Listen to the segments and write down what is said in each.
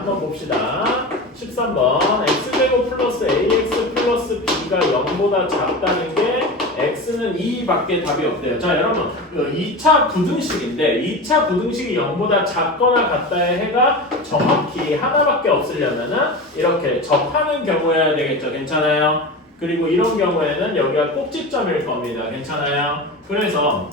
한번 봅시다. 13번 x제곱 플러스 ax 플러스 b가 0보다 작다는 게 x는 2밖에 답이 없대요. 자 여러분 2차 부등식인데 2차 부등식이 0보다 작거나 같다의 해가 정확히 하나밖에 없으려면은 이렇게 접하는 경우여야 되겠죠. 괜찮아요? 그리고 이런 경우에는 여기가 꼭지점일 겁니다. 괜찮아요? 그래서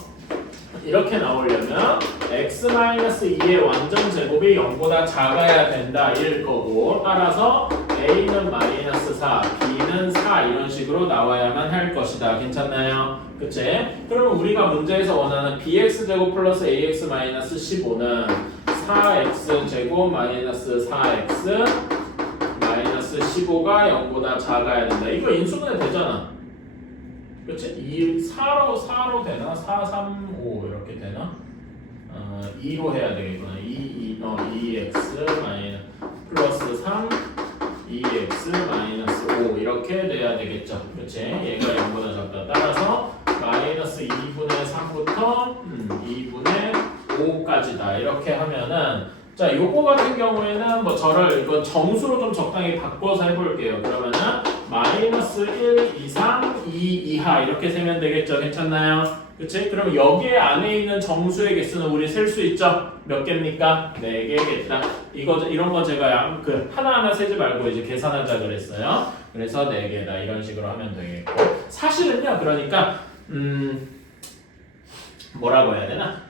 이렇게 나오려면 x-2의 완전 제곱이 0보다 작아야 된다 일 거고, 따라서 a는 -4, b는 4 이런 식으로 나와야만 할 것이다. 괜찮나요? 그치? 그러면 우리가 문제에서 원하는 bx제곱 플러스 ax-15는 4x제곱 -4x 15가 0보다 작아야 된다. 이거 인수분해 되잖아. 그치? 4로 되나? 4, 3, 5 이렇게 되나? 2로 해야 되겠구나. 2x 플러스 3 2x 마이너스 5 이렇게 돼야 되겠죠. 그치? 얘가 0보다 작다. 따라서 마이너스 2분의 3부터 2분의 5까지다. 이렇게 하면은 자, 요거 같은 경우에는 뭐 저를 이거 정수로 좀 적당히 바꿔서 해볼게요. 그러면은 마이너스 1 이상 2 이하 이렇게 세면 되겠죠. 괜찮나요? 그치? 그럼 여기에 안에 있는 정수의 개수는 우리 셀 수 있죠? 몇 개입니까? 4개겠다. 이런 거 제가 하나하나 세지 말고 이제 계산하자 그랬어요. 그래서 4개다. 이런 식으로 하면 되겠고. 사실은요, 그러니까, 뭐라고 해야 되나?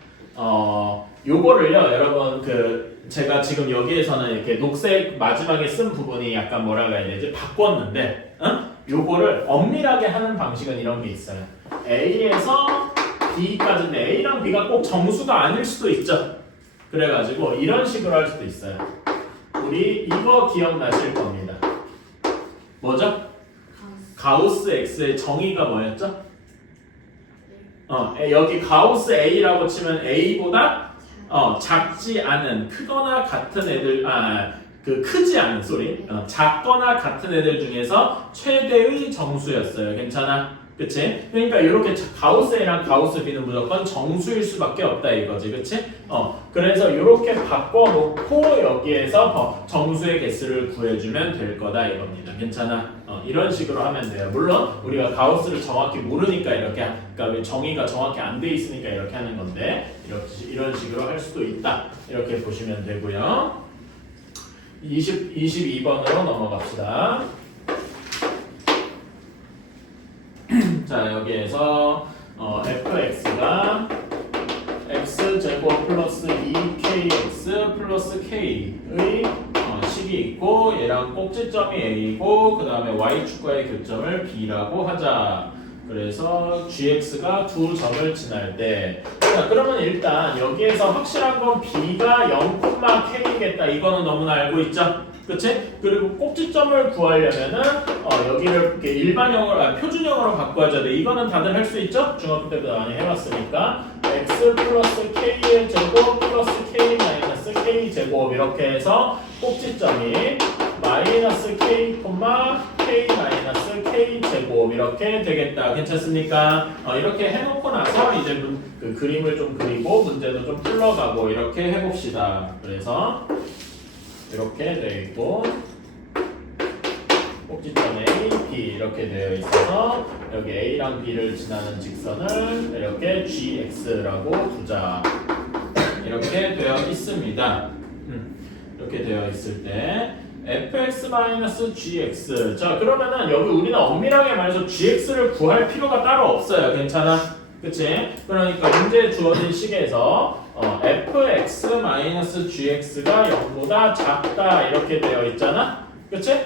요거를요, 여러분, 제가 지금 여기에서는 이렇게 녹색 마지막에 쓴 부분이 약간 뭐라고 해야 되지? 바꿨는데, 요거를 엄밀하게 하는 방식은 이런 게 있어요. A에서 B까지인데 A랑 B가 꼭 정수가 아닐 수도 있죠. 그래가지고 이런 식으로 할 수도 있어요. 우리 이거 기억나실 겁니다. 뭐죠? 가우스 X의 정의가 뭐였죠? 여기 가우스 A라고 치면 A보다 작지 않은, 크거나 같은 애들, 크지 않은, 작거나 같은 애들 중에서 최대의 정수였어요. 괜찮아? 그치? 그러니까 이렇게 가우스 A랑 가우스 B는 무조건 정수일 수밖에 없다 이거지. 그치? 그래서 이렇게 바꿔놓고 여기에서 정수의 개수를 구해주면 될 거다 이겁니다. 괜찮아? 이런 식으로 하면 돼요. 물론 우리가 가우스를 정확히 모르니까 이렇게, 그러니까 정의가 정확히 안 돼 있으니까 이렇게 하는 건데 이런 식으로 할 수도 있다. 이렇게 보시면 되고요. 22번으로 넘어갑시다. 자, 여기에서 fx가 x제곱 플러스 2kx 플러스 k의 식이 있고 얘랑 꼭지점이 a이고 그 다음에 y축과의 교점을 b라고 하자. 그래서 gx가 두 점을 지날 때, 자, 그러면 일단 여기에서 확실한 건 b가 0,k겠다. 이거는 너무나 알고 있죠? 그치? 그리고 꼭지점을 구하려면은 여기를 이렇게 일반형으로, 표준형으로 바꿔야 돼. 이거는 다들 할 수 있죠? 중학교 때도 많이 해봤으니까 x 플러스 k의 제곱 플러스 k 마이너스 k 제곱 이렇게 해서 꼭지점이 마이너스 k, k 마이너스 k 제곱 이렇게 되겠다. 괜찮습니까? 이렇게 해놓고 나서 이제 그림을 좀 그리고 문제도 좀 풀러가고 이렇게 해봅시다. 그래서 이렇게 되어 있고 꼭지점 A, B 이렇게 되어 있어서 여기 A랑 B를 지나는 직선을 이렇게 GX라고 두자. 이렇게 되어 있습니다. 이렇게 되어 있을 때 fx-gx. 자, 그러면은 여기 우리는 엄밀하게 말해서 gx를 구할 필요가 따로 없어요. 괜찮아? 그치? 그러니까 문제에 주어진 식에서 fx-gx가 0보다 작다 이렇게 되어 있잖아? 그치?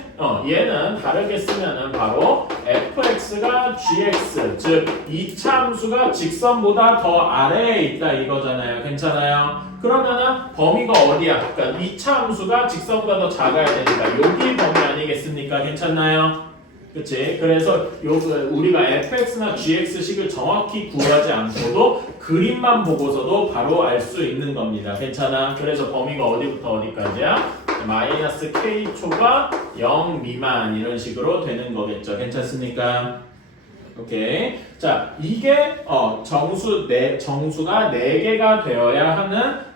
얘는 다르게 쓰면은 바로 fx가 gx, 즉 이차 함수가 직선보다 더 아래에 있다 이거잖아요. 괜찮아요? 그러면은 범위가 어디야? 그러니까 이차 함수가 직선보다 더 작아야 되니까 여기 범위 아니겠습니까? 괜찮나요? 그치? 그래서 우리가 fx나 gx 식을 정확히 구하지 않고도 그림만 보고서도 바로 알 수 있는 겁니다. 괜찮아? 그래서 범위가 어디부터 어디까지야? 마이너스 k초가 0 미만 이런 식으로 되는 거겠죠. 괜찮습니까? 오케이. 자, 이게 정수가 4개가 되어야 하는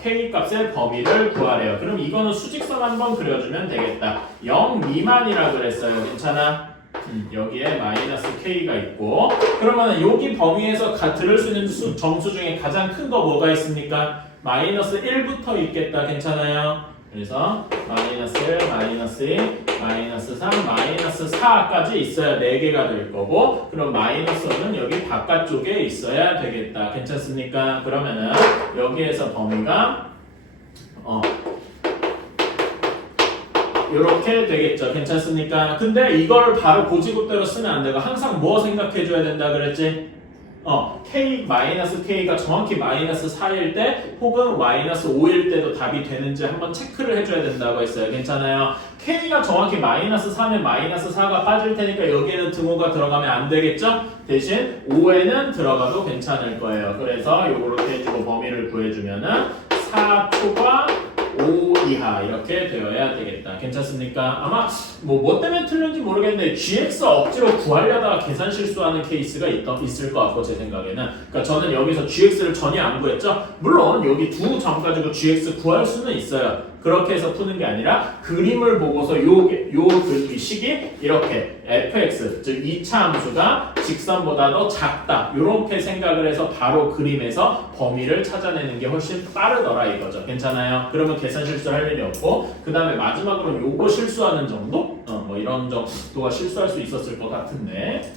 k 값의 범위를 구하래요. 그럼 이거는 수직선 한번 그려주면 되겠다. 0 미만이라 그랬어요. 괜찮아? 여기에 마이너스 k가 있고 그러면 여기 범위에서 들을 수 있는 정수 중에 가장 큰 거 뭐가 있습니까? 마이너스 1부터 있겠다. 괜찮아요? 그래서 마이너스 1, 마이너스 2, 마이너스 3, 마이너스 4까지 있어야 4개가 될 거고 그럼 마이너스 5는 여기 바깥쪽에 있어야 되겠다. 괜찮습니까? 그러면은 여기에서 범위가 이렇게 되겠죠. 괜찮습니까? 근데 이걸 바로 고지급대로 쓰면 안 되고 항상 뭐 생각해 줘야 된다 그랬지? k-k가 정확히 마이너스 4일 때 혹은 마이너스 5일 때도 답이 되는지 한번 체크를 해줘야 된다고 했어요. 괜찮아요? k가 정확히 마이너스 4면 마이너스 4가 빠질 테니까 여기에는 등호가 들어가면 안 되겠죠? 대신 5에는 들어가도 괜찮을 거예요. 그래서 요렇게 해주고 범위를 구해주면은 4초과 5 이하 이렇게 되어야 되겠다. 괜찮습니까? 아마 뭐 때문에 틀린지 모르겠는데 GX 억지로 구하려다가 계산 실수하는 케이스가 있을 것 같고 제 생각에는 그러니까 저는 여기서 GX를 전혀 안 구했죠. 물론 여기 두 점 가지고 GX 구할 수는 있어요. 그렇게 해서 푸는 게 아니라 그림을 보고서 그 식이 이렇게 fx 즉 2차 함수가 직선보다 더 작다 이렇게 생각을 해서 바로 그림에서 범위를 찾아내는 게 훨씬 빠르더라 이거죠. 괜찮아요? 그러면 계산 실수할 일이 없고 그 다음에 마지막으로 요거 실수하는 정도? 뭐 이런 정도가 실수할 수 있었을 것 같은데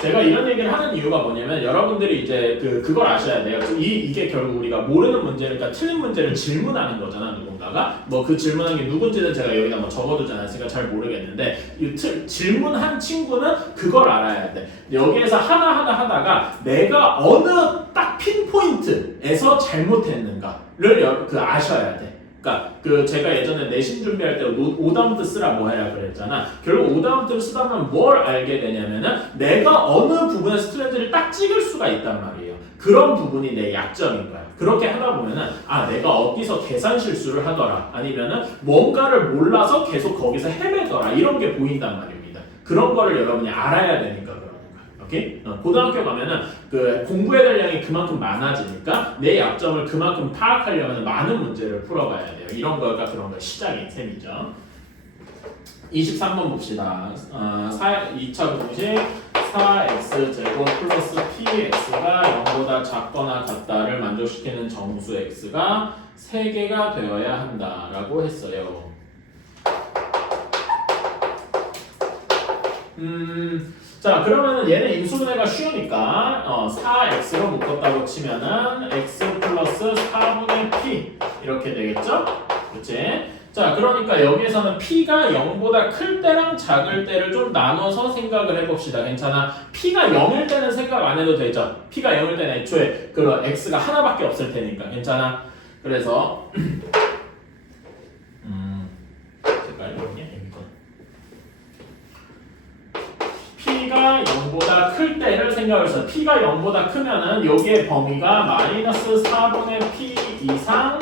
제가 이런 얘기를 하는 이유가 뭐냐면 여러분들이 이제 그걸 아셔야 돼요. 이게 결국 우리가 모르는 문제를 그러니까 틀린 문제를 질문하는 거잖아 누군가가 뭐 그 질문한 게 누군지는 제가 여기다 뭐 적어두지 않았으니까 잘 모르겠는데 질문한 친구는 그걸 알아야 돼. 여기에서 하나하나 하다가 내가 어느 딱 핀포인트에서 잘못했는가를 아셔야 돼. 그러니까 제가 예전에 내신 준비할 때 오답트 쓰라 뭐 해라 그랬잖아. 결국 오답트를 쓰다 보면 뭘 알게 되냐면은 내가 어느 부분에 스트레스를 딱 찍을 수가 있단 말이에요. 그런 부분이 내 약점인 거야. 그렇게 하다 보면은 내가 어디서 계산 실수를 하더라 아니면은 뭔가를 몰라서 계속 거기서 헤매더라 이런 게 보인단 말입니다. 그런 거를 여러분이 알아야 되니까 그러는 거야. 오케이? 고등학교 가면은 공부해야 될 양이 그만큼 많아지니까 내 약점을 그만큼 파악하려면 많은 문제를 풀어가야 돼요. 이런 거가 그런 거 시작인 셈이죠. 23번 봅시다. 2차 공식 4x제곱 플러스 px가 0보다 작거나 같다를 만족시키는 정수 x가 3개가 되어야 한다라고 했어요. 자 그러면은 얘는 인수분해가 쉬우니까 4x로 묶었다고 치면은 x 플러스 4분의 p 이렇게 되겠죠? 그치? 자 그러니까 여기에서는 p가 0보다 클 때랑 작을 때를 좀 나눠서 생각을 해봅시다. 괜찮아? p가 0일 때는 생각 안 해도 되죠? p가 0일 때는 애초에 x가 하나밖에 없을 테니까 괜찮아? 그래서 색깔 뭐냐? p가 0보다 클 때를 생각을 해서 p가 0보다 크면은 여기에 범위가 마이너스 4분의 p 이상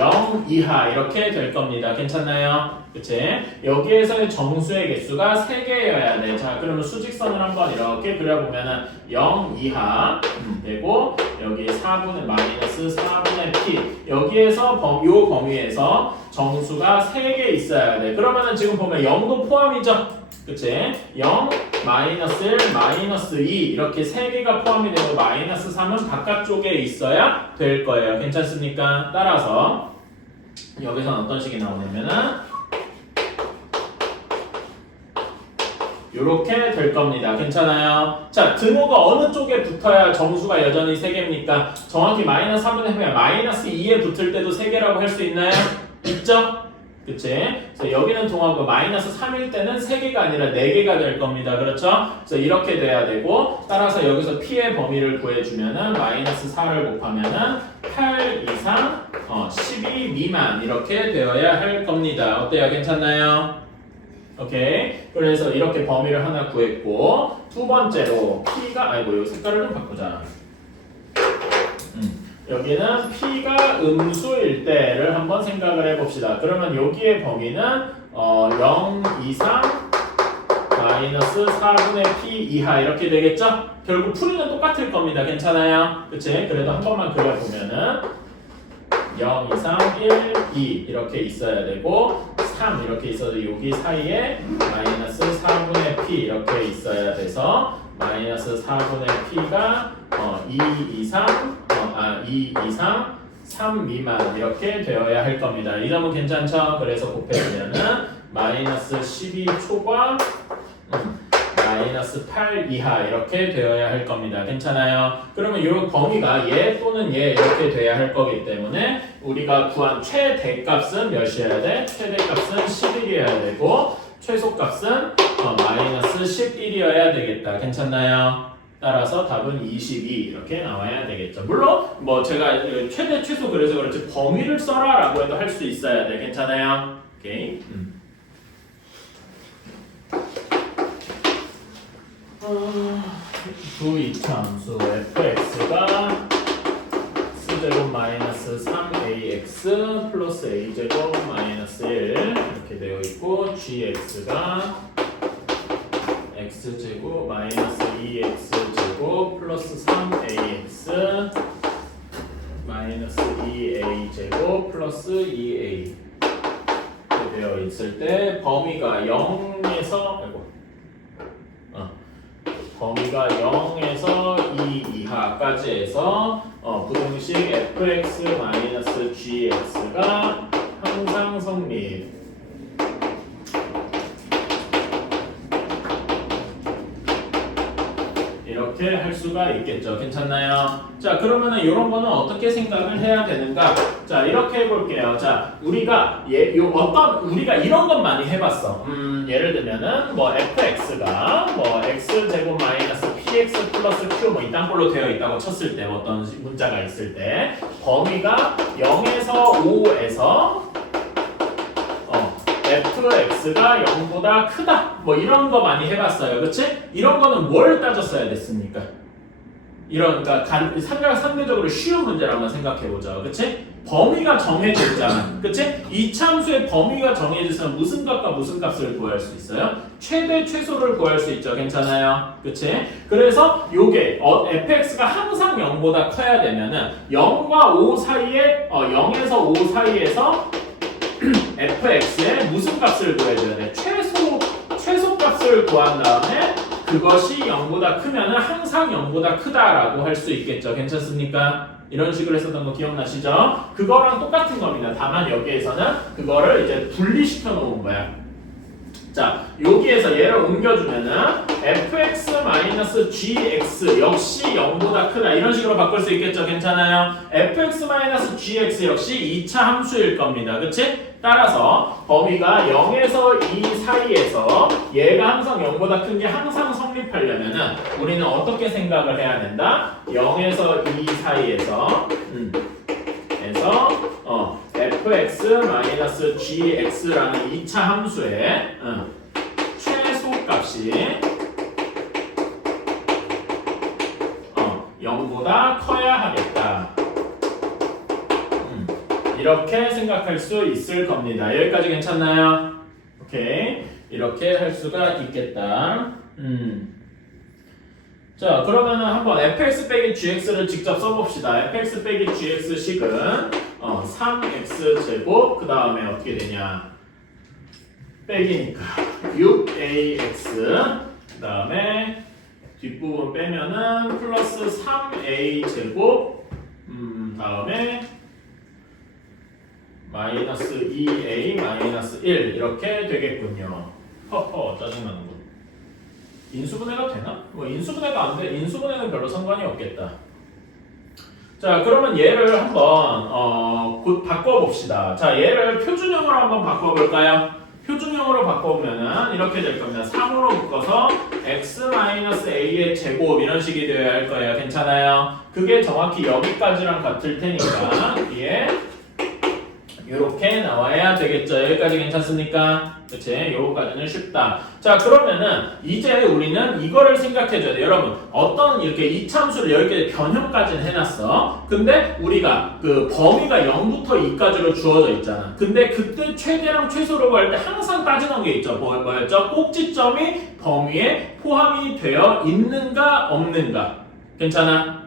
0 이하 이렇게 될 겁니다. 괜찮나요? 그치? 여기에서의 정수의 개수가 3개여야 돼. 자 그러면 수직선을 한번 이렇게 그려보면은 0 이하 되고 여기 4분의 마이너스 4분의 p 여기에서 요 범위에서 정수가 3개 있어야 돼. 그러면은 지금 보면 0도 포함이죠? 그치? 0, 마이너스 1, 마이너스 2 이렇게 3개가 포함이 되고 마이너스 3은 바깥쪽에 있어야 될 거예요. 괜찮습니까? 따라서 여기서는 어떤 식이 나오냐면은 이렇게 될 겁니다. 괜찮아요? 자, 등호가 어느 쪽에 붙어야 정수가 여전히 3개입니까? 정확히 마이너스 3분의 3면 마이너스 2에 붙을 때도 3개라고 할 수 있나요? 있죠? 그치? 그래서 여기는 동하고 마이너스 3일 때는 3개가 아니라 4개가 될 겁니다. 그렇죠? 그래서 이렇게 돼야 되고 따라서 여기서 p의 범위를 구해주면은 마이너스 4를 곱하면은 8 이상 12 미만 이렇게 되어야 할 겁니다. 어때요? 괜찮나요? 오케이. 그래서 이렇게 범위를 하나 구했고 두 번째로 p가 이 색깔을 좀 바꾸자. 여기는 p가 음수일 때를 한번 생각을 해봅시다. 그러면 여기의 범위는 0 이상 마이너스 4분의 p 이하 이렇게 되겠죠? 결국 풀이는 똑같을 겁니다. 괜찮아요? 그치? 그래도 한 번만 그려보면은 0 이상 1, 2 이렇게 있어야 되고 3 이렇게 있어도 여기 사이에 마이너스 4분의 p 이렇게 있어야 돼서 마이너스 4분의 p가 2 이상 2 이상 3 미만 이렇게 되어야 할 겁니다. 이 점은 괜찮죠? 그래서 곱해주면은 마이너스 12 초과 마이너스 8 이하 이렇게 되어야 할 겁니다. 괜찮아요? 그러면 이 범위가 얘 또는 얘 이렇게 돼야 할 거기 때문에 우리가 구한 최대값은 몇이어야 돼? 최대값은 11이어야 되고 최소값은 마이너스 11이어야 되겠다. 괜찮나요? 따라서 답은 22 이렇게 나와야 되겠죠. 물론 뭐 제가 최대 최소 그래서 그렇지 범위를 써라 라고 해도 할 수 있어야 돼. 괜찮아요? 오케이. 두 이차함수 fx가 x제곱 마이너스 3ax 플러스 a제곱 마이너스 1 이렇게 되어 있고 gx가 x제곱 마이너스 2x제곱 플러스 3ax 마이너스 2a제곱 플러스 2a 이렇게 되어 있을 때 범위가 0에서 범위가 0에서 2 이하까지 해서 부등식 fx-gx가 항상 성립. 이렇게 할 수가 있겠죠. 괜찮나요? 자, 그러면은 이런 거는 어떻게 생각을 해야 되는가? 자, 이렇게 해볼게요. 자, 우리가 우리가 이런 것 많이 해봤어. 예를 들면은 뭐 fx가 뭐 x제곱 마이너스 px 플러스 q 뭐 이딴 걸로 되어 있다고 쳤을 때 어떤 문자가 있을 때 범위가 0에서 5에서 fx가 0보다 크다 뭐 이런 거 많이 해봤어요. 그치? 이런 거는 뭘 따졌어야 됐습니까? 이런 그러니까 상대적으로 쉬운 문제를 한번 생각해보죠. 그치? 범위가 정해졌잖아. 그치? 이차함수의 범위가 정해져서 무슨 값과 무슨 값을 구할 수 있어요? 최대 최소를 구할 수 있죠. 괜찮아요? 그치? 그래서 요게 fx가 항상 0보다 커야 되면은 0과 5 사이에 0에서 5 사이에서 fx의 무슨 값을 구해줘야 돼? 최소 값을 구한 다음에 그것이 0보다 크면은 항상 0보다 크다라고 할 수 있겠죠. 괜찮습니까? 이런 식으로 했었던 거 기억나시죠? 그거랑 똑같은 겁니다. 다만 여기에서는 그거를 이제 분리시켜 놓은 거야. 자, 여기에서 얘를 옮겨주면은 fx-gx 역시 0보다 크다 이런 식으로 바꿀 수 있겠죠. 괜찮아요? fx-gx 역시 2차 함수일 겁니다. 그치? 따라서 범위가 0에서 2 사이에서 얘가 항상 0보다 큰 게 항상 성립하려면은 우리는 어떻게 생각을 해야 된다? 0에서 2 사이에서 fx-gx라는 2차 함수의 최소값이 0보다 커야 하겠다. 이렇게 생각할 수 있을 겁니다. 여기까지 괜찮나요? 오케이. 이렇게 할 수가 있겠다. 자, 그러면은 한번 fx 빼기 gx를 직접 써봅시다. fx 빼기 gx 식은 3x 제곱 그 다음에 어떻게 되냐? 빼기니까 6ax 그 다음에 뒷부분 빼면은 플러스 3a 제곱 다음에 마이너스 2a 마이너스 1 이렇게 되겠군요. 허허 짜증나는군. 인수분해가 되나? 뭐 인수분해가 안 돼. 인수분해는 별로 상관이 없겠다. 자, 그러면 얘를 한번 곧 바꿔봅시다. 자, 얘를 표준형으로 한번 바꿔볼까요? 표준형으로 바꿔보면은 이렇게 될 겁니다. 3으로 묶어서 x-a의 제곱 이런 식이 되어야 할 거예요. 괜찮아요? 그게 정확히 여기까지랑 같을 테니까 뒤에 이렇게 나와야 되겠죠. 여기까지 괜찮습니까? 그치? 요거까지는 쉽다. 자, 그러면은 이제 우리는 이거를 생각해줘야 돼. 여러분, 어떤 이렇게 이참수를 여기까지 변형까지는 해놨어. 근데 우리가 그 범위가 0부터 2까지로 주어져 있잖아. 근데 그때 최대랑 최소로 구할 때 항상 따지는 게 있죠. 뭐였죠? 꼭지점이 범위에 포함이 되어 있는가 없는가. 괜찮아?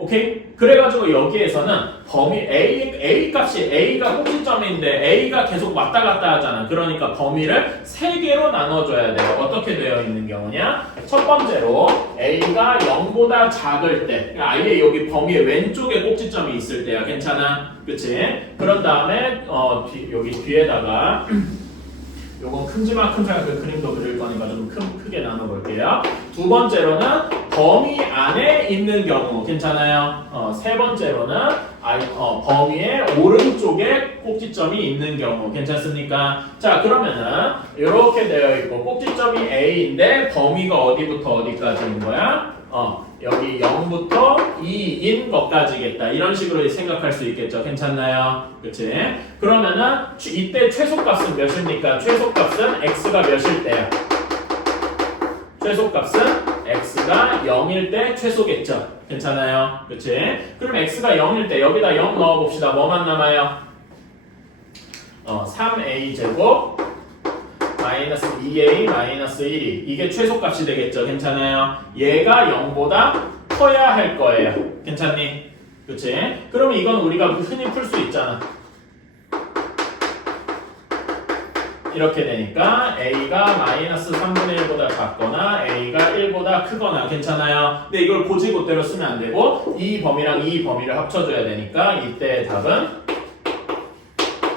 오케이? 그래가지고 여기에서는 범위 A 값이 A가 꼭지점인데 A가 계속 왔다 갔다 하잖아. 그러니까 범위를 3개로 나눠줘야 돼요. 어떻게 되어 있는 경우냐? 첫 번째로 A가 0보다 작을 때, 아예 여기 범위의 왼쪽에 꼭지점이 있을 때야. 괜찮아? 그치? 그런 다음에 여기 뒤에다가 요건 큼지막큼지막 그 그림도 그릴 거니까 좀 크게 나눠볼게요. 두 번째로는 범위 안에 있는 경우 괜찮아요. 세 번째로는 범위의 오른쪽에 꼭지점이 있는 경우 괜찮습니까? 자, 그러면은 이렇게 되어 있고 꼭지점이 A인데 범위가 어디부터 어디까지인 거야? 여기 0부터 2인 것까지겠다. 이런 식으로 생각할 수 있겠죠. 괜찮나요? 그치? 그러면은 이때 최소값은 몇입니까? 최소값은 x가 몇일 때야? 최소값은 x가 0일 때 최소겠죠. 괜찮아요? 그치? 그럼 x가 0일 때 여기다 0 넣어봅시다. 뭐만 남아요? 3a 제곱 마이너스 2a 마이너스 1이 이게 최소값이 되겠죠. 괜찮아요? 얘가 0보다 커야 할 거예요. 괜찮니? 그치? 그러면 이건 우리가 흔히 풀 수 있잖아. 이렇게 되니까 a가 마이너스 3분의 1보다 작거나 a가 1보다 크거나 괜찮아요? 근데 이걸 고지고대로 쓰면 안 되고 이 범위랑 이 범위를 합쳐줘야 되니까 이때의 답은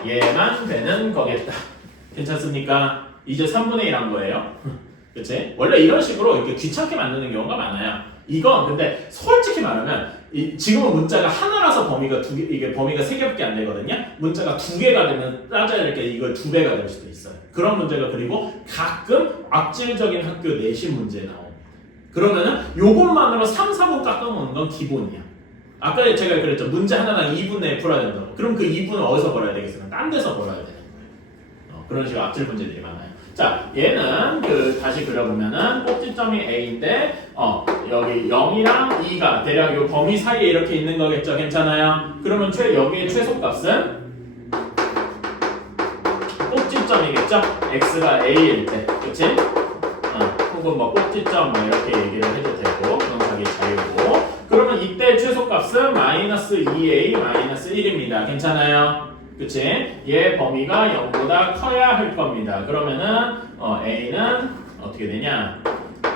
얘만 되는 거겠다. 괜찮습니까? 이제 3분의 1 한 거예요. 그치? 원래 이런 식으로 이렇게 귀찮게 만드는 경우가 많아요. 이건 근데 솔직히 말하면 지금은 문자가 하나라서 범위가 이게 범위가 3개밖에 안 되거든요. 문자가 2개가 되면 따져야 될 게 이걸 2배가 될 수도 있어요. 그런 문제가 그리고 가끔 악질적인 학교 내신 문제에 나옵니다. 그러면은 요것만으로 3, 4분 깎아먹는 건 기본이야. 아까 제가 그랬죠. 문제 하나당 2분 내에 풀어야 된다고. 그럼 그 2분을 어디서 벌어야 되겠어요? 딴 데서 벌어야 되는 거예요. 그런 식으로 악질 문제들이 많아요. 자, 얘는 다시 그려보면은 꼭지점이 A인데 여기 0이랑 2가 대략 이 범위 사이에 이렇게 있는 거겠죠. 괜찮아요? 그러면 여기의 최소값은 꼭지점이겠죠? x가 A일 때, 그치? 혹은 뭐 꼭지점 뭐 이렇게 얘기를 해도 되고 그건 자기 자유고. 그러면 이때 최소값은 마이너스 2a 마이너스 1입니다. 괜찮아요? 그치? 얘 범위가 0보다 커야 할 겁니다. 그러면은 a는 어떻게 되냐?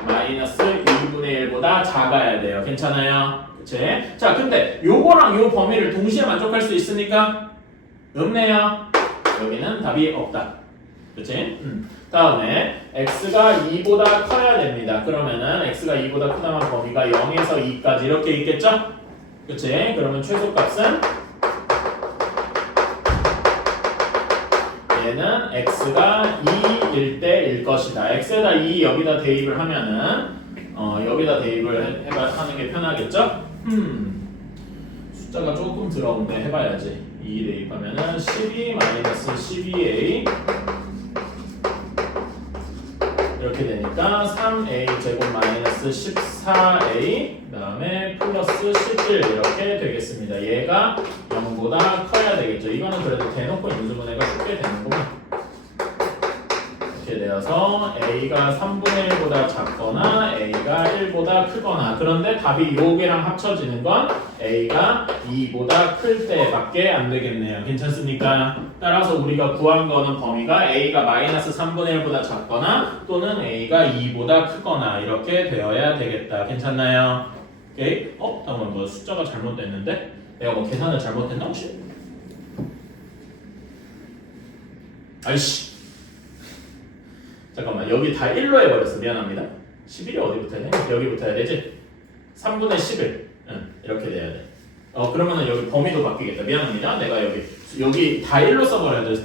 마이너스 2분의 1보다 작아야 돼요. 괜찮아요? 그치? 자, 근데 요거랑 요 범위를 동시에 만족할 수 있으니까 없네요. 여기는 답이 없다. 그치? 다음에 x가 2보다 커야 됩니다. 그러면은 x가 2보다 크다면 범위가 0에서 2까지 이렇게 있겠죠? 그치? 그러면 최소값은 얘는 x가 2일 때일 것이다. x에다 2 여기다 대입을 하면은 여기다 대입을 하는 게 편하겠죠? 숫자가 조금 들어온데 해봐야지. 2 대입하면은 12 마이너스 12a 이렇게 되니까 3a 제곱 마이너스 14a 그 다음에 플러스 11 이렇게 되겠습니다. 얘가 0보다 커야 되겠죠. 이거는 그래도 대놓고 인수분해가 쉽게 되는구나. 이렇게 되어서 a가 3분의 1보다 작거나 a가 1보다 크거나 그런데 답이 요게랑 합쳐지는 건 a가 2보다 클 때밖에 안 되겠네요. 괜찮습니까? 따라서 우리가 구한 거는 범위가 a가 마이너스 3분의 1보다 작거나 또는 a가 2보다 크거나 이렇게 되어야 되겠다. 괜찮나요? 오케이? 잠깐만 뭐 숫자가 잘못됐는데? 내가 뭐 계산을 잘못했나 혹시? 아이씨 잠깐만 여기 다 1로 해버렸어. 미안합니다. 11이 어디부터 해야 돼? 여기부터 해야 되지? 3분의 11 이렇게 돼야 돼. 그러면은 여기 범위도 바뀌겠다. 미안합니다. 내가 여기 다 1로 써버려야 돼.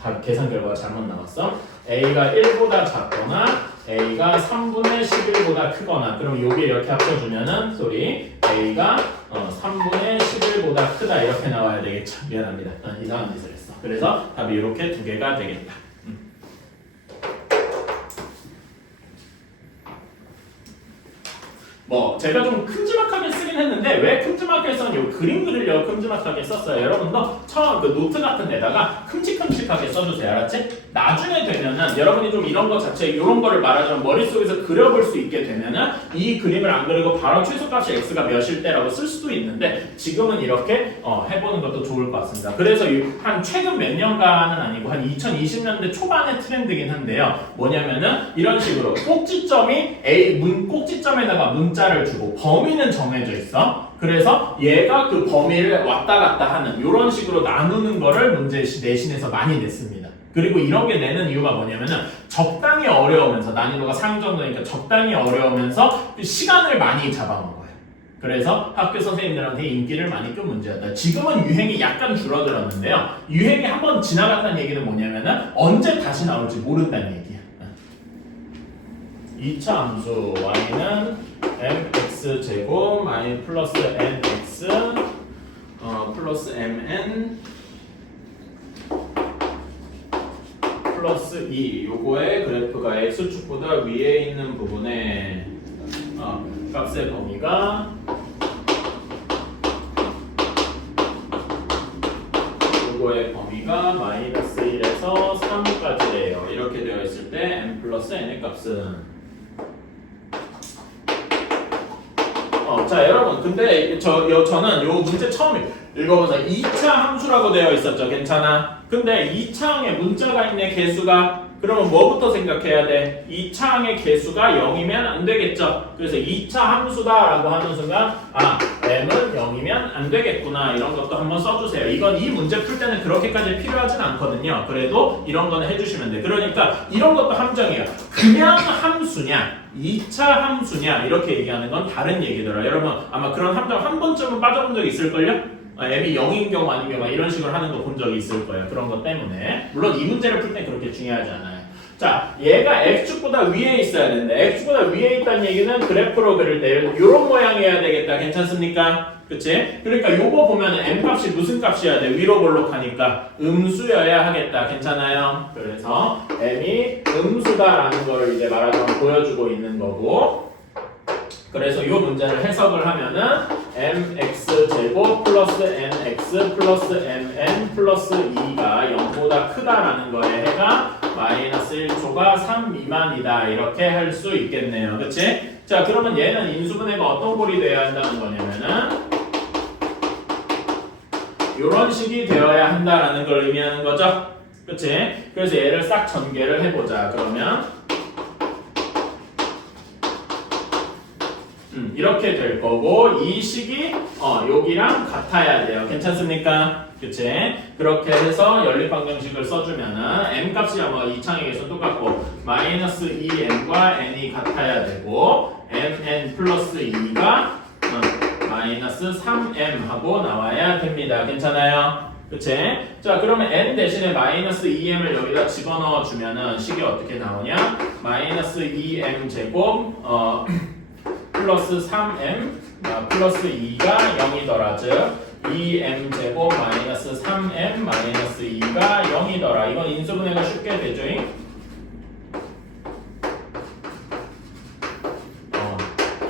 다 계산 결과가 잘못 나왔어. a가 1보다 작거나 a가 3분의 11보다 크거나 그럼 요게 이렇게 합쳐주면은 소리 a가 3분의 11보다 크다 이렇게 나와야 되겠죠. 미안합니다. 이상한 짓을 했어. 그래서 답이 이렇게 두 개가 되겠다. 뭐 제가 좀 큼지막하게 쓰긴 했는데 왜 큼지막하게 썼냐 요 그림 그리려고 큼지막하게 썼어요. 여러분도 처음 그 노트 같은 데다가 큼직큼직하게 써주세요. 알았지? 나중에 되면은 여러분이 좀 이런 거 자체 이런 거를 말하자면 머릿속에서 그려볼 수 있게 되면은 이 그림을 안 그리고 바로 최소값이 x가 몇일 때라고 쓸 수도 있는데 지금은 이렇게 해보는 것도 좋을 것 같습니다. 그래서 한 최근 몇 년간은 아니고 한 2020년대 초반의 트렌드긴 한데요. 뭐냐면은 이런 식으로 꼭지점이 꼭지점에다가 문자를 주고 범위는 정해져 있어. 그래서 얘가 그 범위를 왔다 갔다 하는 이런 식으로 나누는 거를 문제 내신에서 많이 냈습니다. 그리고 이런 게 내는 이유가 뭐냐면은 적당히 어려우면서 난이도가 상위 정도니까 적당히 어려우면서 시간을 많이 잡아먹어요. 그래서 학교 선생님들한테 인기를 많이 끈 문제였다. 지금은 유행이 약간 줄어들었는데요. 유행이 한번 지나갔다는 얘기는 뭐냐면은 언제 다시 나올지 모른다는 얘기야. 2차 함수 y는 mx 제곱 y 플러스 nx 플러스 mn 플러스 2 요거의 그래프가 x축보다 위에 있는 부분에 값의 범위가 요거의 범위가 마이너스 1에서 3까지래요. 이렇게 되어 있을 때 m 플러스 n의 값은 자 여러분 근데 저는 요 문제 처음 읽어보자 2차 함수라고 되어 있었죠. 괜찮아? 근데 2차항에 문자가 있네 개수가. 그러면 뭐부터 생각해야 돼? 2차항의 개수가 0이면 안 되겠죠. 그래서 2차 함수다라고 하는 순간 m은 0이면 안 되겠구나. 이런 것도 한번 써주세요. 이건 이 문제 풀 때는 그렇게까지 필요하진 않거든요. 그래도 이런 거는 해주시면 돼. 그러니까 이런 것도 함정이에요. 그냥 함수냐 2차 함수냐 이렇게 얘기하는 건 다른 얘기더라. 여러분 아마 그런 함정 한 번쯤은 빠져본 적이 있을걸요? m이 0인 경우 아닌 경우 이런 식으로 하는 거 본 적이 있을 거예요. 그런 것 때문에 물론 이 문제를 풀 때 그렇게 중요하지 않아요. 자, 얘가 x축보다 위에 있어야 되는데 x축보다 위에 있다는 얘기는 그래프로 그릴 때 이런 모양이어야 되겠다. 괜찮습니까? 그치? 그러니까 요거 보면 m값이 무슨 값이어야 돼? 위로 볼록하니까 음수여야 하겠다. 괜찮아요? 그래서 m이 음수다라는 거를 이제 말하자면 보여주고 있는 거고 그래서 이 문제를 해석을 하면은 mx 제곱 플러스 nx 플러스 mn 플러스 2가 0보다 크다라는 거에 해가 마이너스 1초가 3 미만이다 이렇게 할 수 있겠네요. 그치? 자 그러면 얘는 인수분해가 어떤 꼴이 되어야 한다는 거냐면은 이런 식이 되어야 한다라는 걸 의미하는 거죠. 그치? 그래서 얘를 싹 전개를 해보자. 그러면 이렇게 될 거고 이 식이 여기랑 같아야 돼요. 괜찮습니까? 그치? 그렇게 해서 연립방정식을 써주면은 m 값이 아마 이 창의 개수 똑같고 마이너스 2m과 n이 같아야 되고 mn 플러스 2가 마이너스 3m 하고 나와야 됩니다. 괜찮아요? 그치? 자 그러면 n 대신에 마이너스 2m을 여기다 집어넣어 주면은 식이 어떻게 나오냐? 마이너스 2m 제곱 플러스 3m 플러스 2가 0이더라. 즉 2m 제곱 마이너스 3m 마이너스 2가 0이더라. 이건 인수분해가 쉽게 되죠.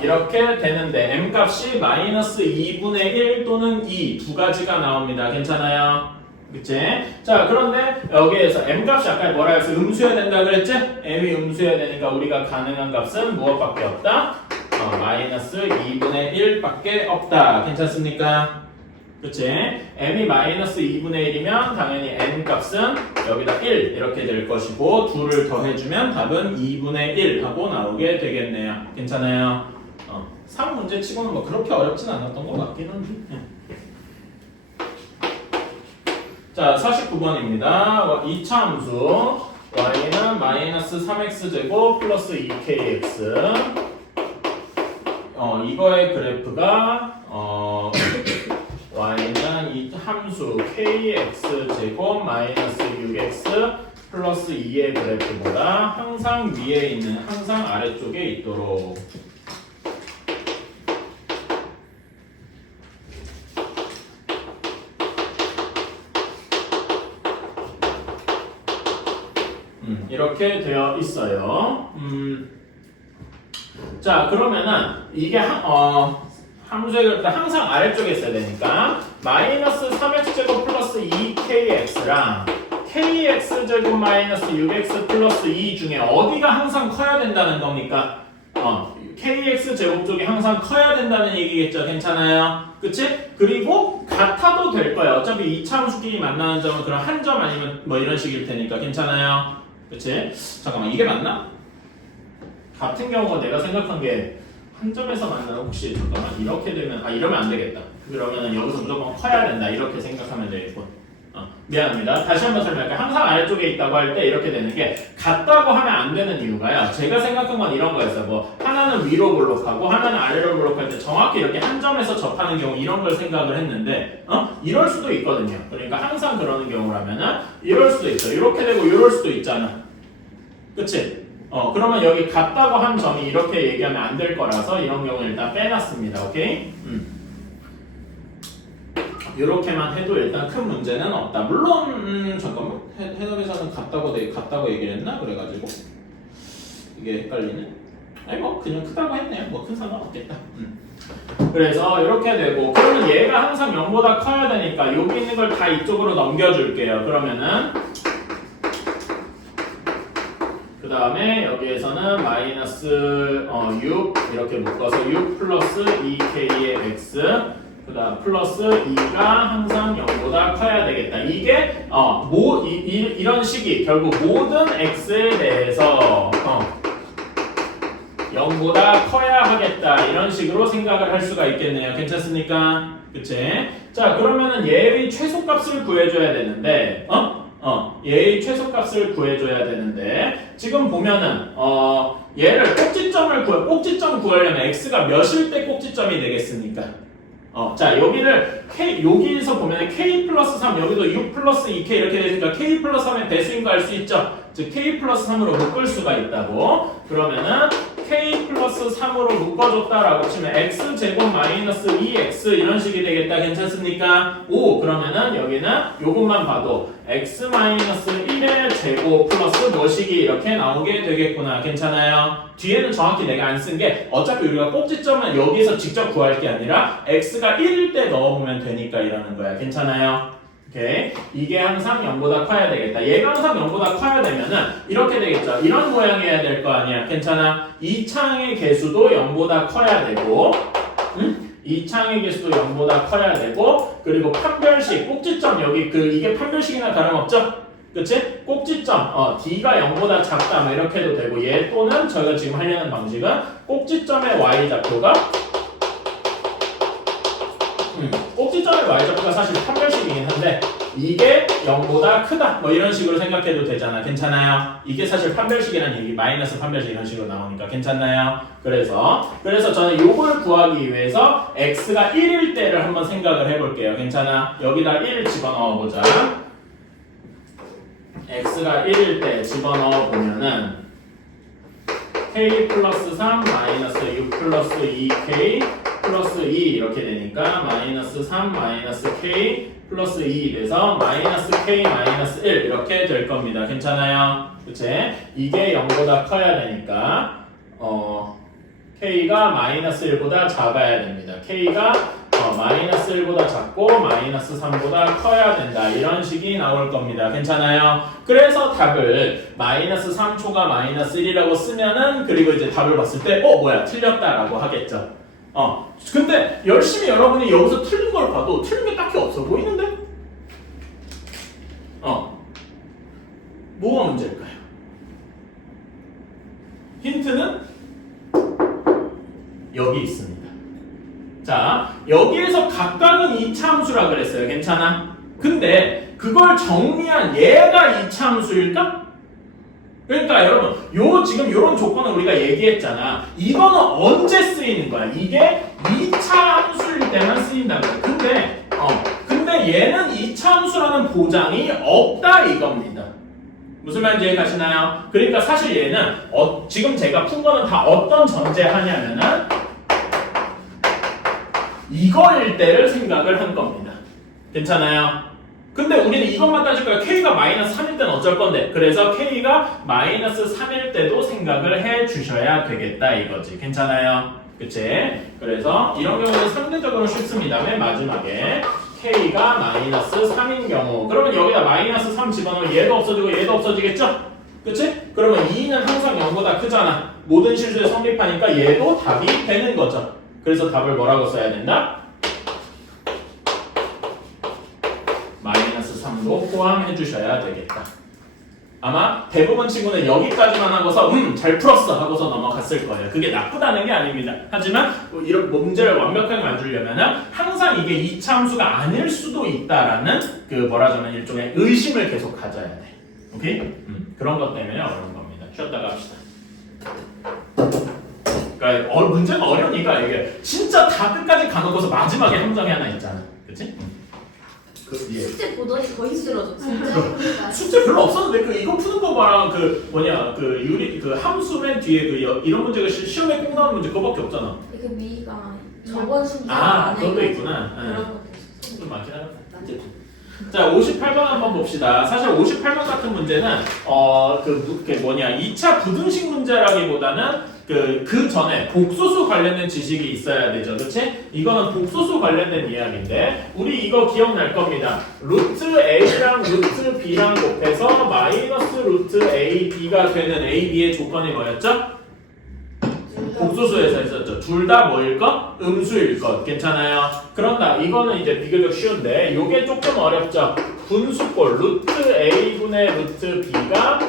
이렇게 되는데 m값이 마이너스 2분의 1 또는 2 두 가지가 나옵니다. 괜찮아요? 그치? 자 그런데 여기에서 m값이 아까 뭐라 했어? 음수여야 된다 그랬지? m이 음수여야 되니까 우리가 가능한 값은 무엇밖에 없다? 마이너스 2분의 1밖에 없다. 괜찮습니까? 그치? m이 마이너스 2분의 1이면 당연히 n 값은 여기다 1 이렇게 될 것이고 2를 더해주면 답은 2분의 1 하고 나오게 되겠네요. 괜찮아요? 상 문제 치고는 뭐 그렇게 어렵진 않았던 것 같긴 한데 자 49번입니다. 2차 함수 y는 마이너스 3x제곱 플러스 2kx 이거의 그래프가 y는 이 함수 kx 제곱 마이너스 6x 플러스 2의 그래프보다 항상 위에 있는 항상 아래쪽에 있도록. 이렇게 되어 있어요. 자, 그러면은 이게 함수의 항상 아래쪽에 있어야 되니까 마이너스 3x제곱 플러스 2kx랑 kx제곱 마이너스 6x 플러스 2 중에 어디가 항상 커야 된다는 겁니까? kx제곱 쪽이 항상 커야 된다는 얘기겠죠. 괜찮아요? 그치? 그리고 같아도 될 거예요. 어차피 2차 함수끼리 만나는 점은 그럼 한 점 아니면 뭐 이런 식일 테니까 괜찮아요? 그치? 잠깐만, 이게 맞나? 같은 경우가 내가 생각한 게 한 점에서 만나는, 혹시 잠깐만 이렇게 되면 이러면 안 되겠다. 그러면 여기서 무조건 커야 된다 이렇게 생각하면 되겠고. 미안합니다. 다시 한번 설명할게요. 항상 아래쪽에 있다고 할 때 이렇게 되는 게 같다고 하면 안 되는 이유가요. 제가 생각한 건 이런 거였어요. 뭐 하나는 위로 블록하고 하나는 아래로 블록할 때 정확히 이렇게 한 점에서 접하는 경우 이런 걸 생각을 했는데 이럴 수도 있거든요. 그러니까 항상 그러는 경우라면은 이럴 수도 있어. 이렇게 되고 이럴 수도 있잖아. 그치? 그러면 여기 같다고 한 점이 이렇게 얘기하면 안 될 거라서 이런 경우는 일단 빼놨습니다. 오케이? 이렇게만 해도 일단 큰 문제는 없다. 물론 잠깐만 해석에서는 같다고 얘기를 했나? 그래가지고 이게 헷갈리네. 아니 뭐 그냥 크다고 했네요. 뭐 큰 상관 없겠다. 그래서 이렇게 되고, 그러면 얘가 항상 0보다 커야 되니까 여기 있는 걸 다 이쪽으로 넘겨줄게요. 그러면은 그 다음에 여기에서는 마이너스 6 이렇게 묶어서 6 플러스 2k의 x, 그 다음 플러스 2가 항상 0보다 커야 되겠다. 이게 이런 식이 결국 모든 x에 대해서 0보다 커야 하겠다 이런 식으로 생각을 할 수가 있겠네요. 괜찮습니까? 그치? 자, 그러면은 얘의 최소값을 구해줘야 되는데 얘의 최소값을 구해줘야 되는데 지금 보면은 얘를 꼭지점 구하려면 x가 몇일 때 꼭지점이 되겠습니까? 자, 여기서 보면 k 플러스 3, 여기도 6 플러스 2k 이렇게 되니까 k 플러스 3의 배수인 거 알 수 있죠? 즉 k 플러스 3으로 묶을 수가 있다고. 그러면은 k 플러스 3으로 묶어줬다라고 치면 x 제곱 마이너스 2x 이런 식이 되겠다. 괜찮습니까? 오, 그러면은 여기는 요것만 봐도 x 마이너스 1의 제곱 플러스 뭐식이 이렇게 나오게 되겠구나. 괜찮아요? 뒤에는 정확히 내가 안 쓴 게 어차피 우리가 꼭지점은 여기서 직접 구할 게 아니라 x가 1일 때 넣어보면 되니까 이러는 거야. 괜찮아요? 오케이. 이게 항상 0보다 커야 되겠다. 얘가 항상 0보다 커야 되면은 이렇게 되겠죠. 이런 모양이어야 될 거 아니야. 괜찮아? 이 창의 개수도 0보다 커야 되고, 이 창의 개수도 0보다 커야 되고, 그리고 판별식, 꼭지점 여기 이게 판별식이나 다름없죠? 그치? 꼭지점, D가 0보다 작다, 뭐 이렇게 해도 되고, 얘 또는 저희가 지금 하려는 방식은 꼭지점의 Y좌표가 꼭지점의 Y좌표가 사실 판별식이긴 한데 이게 0보다 크다 뭐 이런 식으로 생각해도 되잖아. 괜찮아요? 이게 사실 판별식이라는 얘기, 마이너스 판별식 이런 식으로 나오니까 괜찮나요? 그래서 저는 요걸 구하기 위해서 x가 1일 때를 한번 생각을 해볼게요. 괜찮아? 여기다 1 집어넣어보자. x가 1일 때 집어넣어보면은 k 플러스 3 마이너스 6 플러스 2k 플러스 2 이렇게 되니까 마이너스 3 마이너스 k 플러스 2 돼서 마이너스 k 마이너스 1 이렇게 될 겁니다. 괜찮아요? 그치? 이게 0보다 커야 되니까 k가 마이너스 1보다 작아야 됩니다. k가 마이너스 1보다 작고 마이너스 3보다 커야 된다. 이런 식이 나올 겁니다. 괜찮아요? 그래서 답을 마이너스 3초가 마이너스 1이라고 쓰면은, 그리고 이제 답을 봤을 때 뭐야 틀렸다라고 하겠죠. 근데 열심히 여러분이 여기서 틀린 걸 봐도 틀린 게 딱히 없어 보이는데? 뭐가 문제일까요? 힌트는 여기 있습니다. 자, 여기에서 각각은 2차 함수라 그랬어요. 괜찮아? 근데 그걸 정리한 얘가 2차 함수일까? 그러니까 여러분, 지금 요런 조건을 우리가 얘기했잖아. 이거는 언제 쓰이는 거야? 이게 2차 함수일 때만 쓰인다고요. 근데 얘는 2차 함수라는 보장이 없다 이겁니다. 무슨 말인지 이해가시나요? 그러니까 사실 얘는 지금 제가 푼 거는 다 어떤 전제하냐면은 이거일 때를 생각을 한 겁니다. 괜찮아요? 근데 우리는 이것만 따질 거야. K가 마이너스 3일 때는 어쩔 건데. 그래서 K가 마이너스 3일 때도 생각을 해 주셔야 되겠다 이거지. 괜찮아요? 그치? 그래서 이런 경우는 상대적으로 쉽습니다. 맨 마지막에 K가 마이너스 3인 경우. 그러면 여기다 마이너스 3 집어넣으면 얘도 없어지고 얘도 없어지겠죠? 그치? 그러면 2는 항상 0보다 크잖아. 모든 실수에 성립하니까 얘도 답이 되는 거죠. 그래서 답을 뭐라고 써야 된다? 마이너스 3도 포함해 주셔야 되겠다. 아마 대부분 친구는 여기까지만 하고서 잘 풀었어 하고서 넘어갔을 거예요. 그게 나쁘다는 게 아닙니다. 하지만 이런 문제를 완벽하게 만들려면 항상 이게 이차함수가 아닐 수도 있다라는 그 뭐라자면 일종의 의심을 계속 가져야 돼. 오케이? 그런 것 때문에 어려운 겁니다. 쉬었다가 합시다. 그러니까 문제가 어려우니까 이게 진짜 다 끝까지 가놓고서 마지막에 함정이 하나 있잖아. 그치? 숙제 보더니 거의 쓰러져. 숙제 별로 없었는데 이거 푸는 거랑 그 함수 맨 뒤에 이런 문제가 시험에 꼭 나오는 문제 그거밖에 없잖아. 그 미가 저번 순서 그것도 있구나. 그런 것도 있어. 좀 많긴 하다. 자, 58번 한번 봅시다. 사실 58번 같은 문제는 2차 부등식 문제라기보다는 그 전에 복소수 관련된 지식이 있어야 되죠. 그치? 이거는 복소수 관련된 이야기인데 우리 이거 기억날 겁니다. 루트 A랑 루트 B랑 곱해서 마이너스 루트 A, B가 되는 A, B의 조건이 뭐였죠? 복소수에서 했었죠. 둘 다 뭐일 것? 음수일 것. 괜찮아요? 그런다. 이거는 이제 비교적 쉬운데 요게 조금 어렵죠. 분수꼴 루트 A분의 루트 B가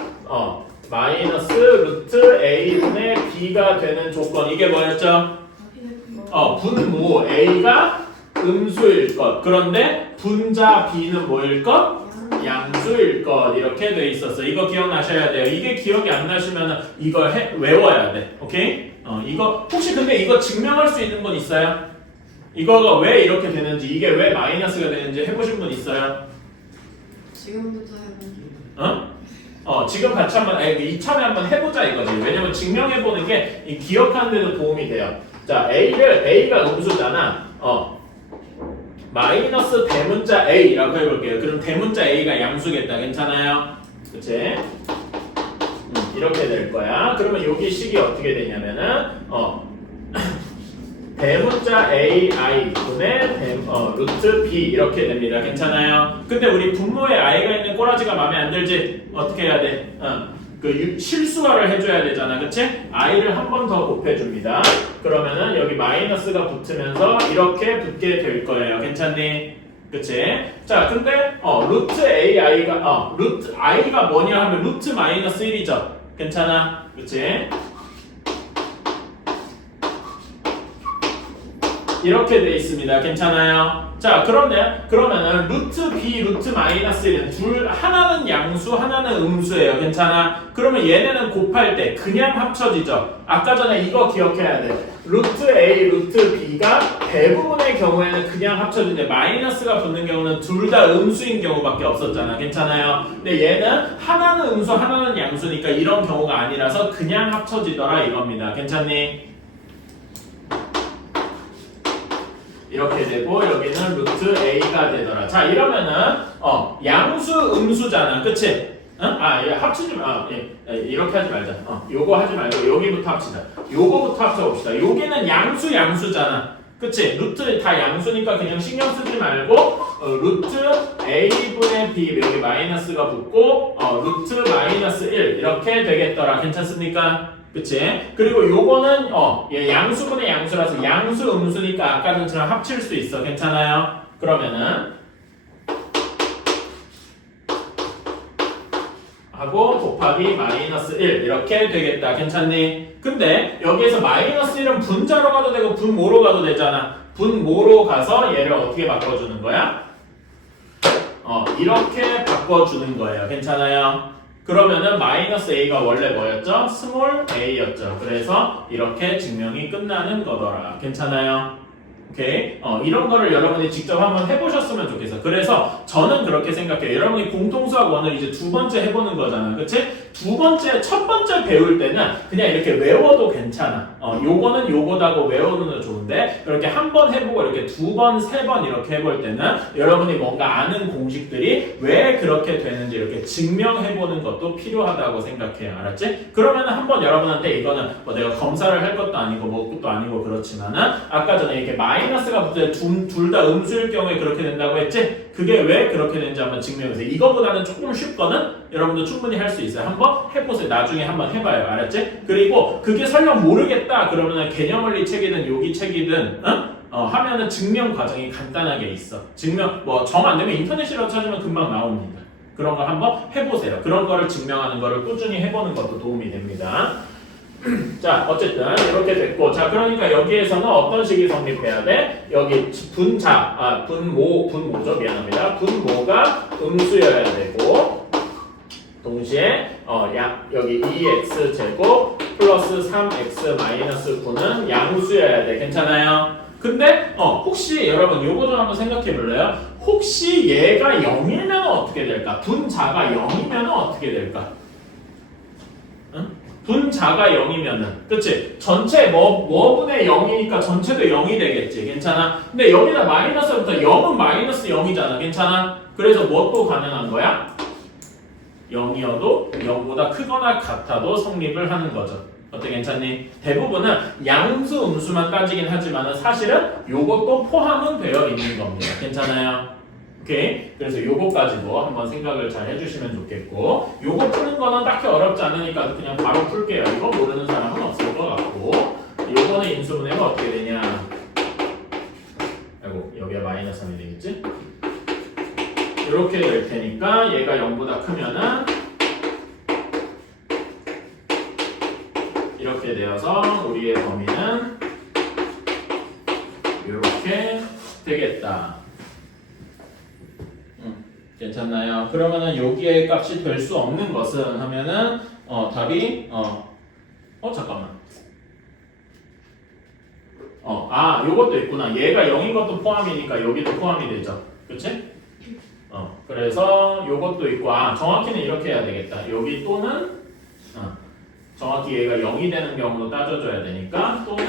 마이너스 루트 A분의 B가 되는 조건. 이게 뭐였죠? 분모 A가 음수일 것. 그런데 분자 B는 뭐일 것? 양수일 것. 이렇게 돼 있었어. 이거 기억나셔야 돼요. 이게 기억이 안 나시면 이걸 외워야 돼. 오케이? 이거 혹시 근데 이거 증명할 수 있는 분 있어요? 이거가 왜 이렇게 되는지, 이게 왜 마이너스가 되는지 해보신 분 있어요? 지금부터 해보기. 지금 같이 한번 이참에 한번 해보자 이거지. 왜냐면 증명해보는 게 기억하는 데도 도움이 돼요. 자, A가 음수잖아. 마이너스 대문자 A라고 해볼게요. 그럼 대문자 A가 양수겠다. 괜찮아요? 그치? 이렇게 될 거야. 그러면 여기 식이 어떻게 되냐면은 대문자 AI 분의 루트 B 이렇게 됩니다. 괜찮아요? 근데 우리 분모에 I가 있는 꼬라지가 마음에 안 들지? 어떻게 해야 돼? 실수화를 해줘야 되잖아. 그치? I를 한 번 더 곱해줍니다. 그러면은 여기 마이너스가 붙으면서 이렇게 붙게 될 거예요. 괜찮니? 그치? 자, 근데 루트 AI가 루트 I가 뭐냐 하면 루트 마이너스 1이죠. 괜찮아? 그치? 이렇게 돼 있습니다. 괜찮아요? 자, 그러면은 루트 B, 루트 마이너스 1은 하나는 양수, 하나는 음수예요. 괜찮아? 그러면 얘네는 곱할 때 그냥 합쳐지죠. 아까 전에 이거 기억해야 돼. 루트 A, 루트 B가 대부분의 경우에는 그냥 합쳐지는데 마이너스가 붙는 경우는 둘 다 음수인 경우밖에 없었잖아. 괜찮아요? 근데 얘는 하나는 음수, 하나는 양수니까 이런 경우가 아니라서 그냥 합쳐지더라 이겁니다. 괜찮니? 이렇게 되고 여기는 루트 A가 되더라. 자, 이러면은 양수 음수잖아. 그치? 응? 합치지 마. 이렇게 하지 말자. 요거 하지 말고 여기부터 합치자. 요거부터 합쳐봅시다. 여기는 양수잖아. 그치? 루트 다 양수니까 그냥 신경 쓰지 말고 루트 A분의 B 여기 마이너스가 붙고 루트 마이너스 1 이렇게 되겠더라. 괜찮습니까? 그치? 그리고 요거는 얘 양수분의 양수라서 양수 음수니까 아까 전처럼 합칠 수 있어. 괜찮아요? 그러면은 하고 곱하기 마이너스 1 이렇게 되겠다. 괜찮니? 근데 여기에서 마이너스 1은 분자로 가도 되고 분모로 가도 되잖아. 분모로 가서 얘를 어떻게 바꿔주는 거야? 이렇게 바꿔주는 거예요. 괜찮아요? 그러면은 마이너스 A가 원래 뭐였죠? 스몰 a였죠. 그래서 이렇게 증명이 끝나는 거더라. 괜찮아요? 오케이? 이런 거를 여러분이 직접 한번 해보셨으면 좋겠어. 그래서 저는 그렇게 생각해요. 여러분이 공통수학 1을 이제 두 번째 해보는 거잖아. 그치? 첫 번째 배울 때는 그냥 이렇게 외워도 괜찮아. 요거는 요거다고 외우는 거 좋은데, 이렇게 한 번 해보고 이렇게 두 번, 세 번 이렇게 해볼 때는 여러분이 뭔가 아는 공식들이 왜 그렇게 되는지 이렇게 증명해보는 것도 필요하다고 생각해요. 알았지? 그러면은 한번 여러분한테 이거는 뭐 내가 검사를 할 것도 아니고 뭐 것도 아니고 그렇지만은 아까 전에 이렇게 마이너스가 붙을 때 둘 다 음수일 경우에 그렇게 된다고 했지? 그게 왜 그렇게 되는지 한번 증명해보세요. 이거보다는 조금 쉽거든? 여러분도 충분히 할 수 있어요. 한번 해보세요. 나중에 한번 해봐요. 알았지? 그리고 그게 설령 모르겠다 그러면은 개념원리 책이든 요기 책이든 하면은 증명 과정이 간단하게 있어. 증명 뭐 정 안 되면 인터넷이라도 찾으면 금방 나옵니다. 그런 거 한번 해보세요. 그런 거를 증명하는 거를 꾸준히 해보는 것도 도움이 됩니다. 자, 어쨌든 이렇게 됐고, 자, 그러니까 여기에서는 어떤 식이 성립해야 돼? 여기 분모죠. 미안합니다. 분모가 음수여야 되고, 동시에 여기 2x 제곱 플러스 3x 마이너스 9는 양수여야 돼. 괜찮아요? 근데 혹시 여러분 요거 좀 한번 생각해 볼래요? 혹시 얘가 0이면 어떻게 될까? 분자가 0이면 어떻게 될까? 응? 분자가 0이면은, 그치? 전체 뭐분의 0이니까 전체도 0이 되겠지. 괜찮아? 근데 여기다 마이너스부터 0은 마이너스 0이잖아. 괜찮아? 그래서 뭐 또 가능한 거야? 0이어도 0보다 크거나 같아도 성립을 하는 거죠. 어때? 괜찮니? 대부분은 양수, 음수만 따지긴 하지만 사실은 요것도 포함은 되어 있는 겁니다. 괜찮아요? 오케이? 그래서 요거까지도 한번 생각을 잘 해주시면 좋겠고, 요거 푸는 거는 딱히 어렵지 않으니까 그냥 바로 풀게요. 이거 모르는 사람은 없을 것 같고, 요거는 인수분해가 어떻게 되냐? 아이고, 여기가 마이너스 3이 되겠지? 이렇게 될 테니까 얘가 0보다 크면은 이렇게 되어서 우리의 범위는 이렇게 되겠다. 괜찮나요? 그러면은 여기에 값이 될 수 없는 것은 하면은 답이 잠깐만. 요것도 있구나. 얘가 0인 것도 포함이니까 여기도 포함이 되죠. 그치? 그래서 요것도 있고, 정확히는 이렇게 해야 되겠다. 여기 또는 정확히 얘가 0이 되는 경우도 따져줘야 되니까 또는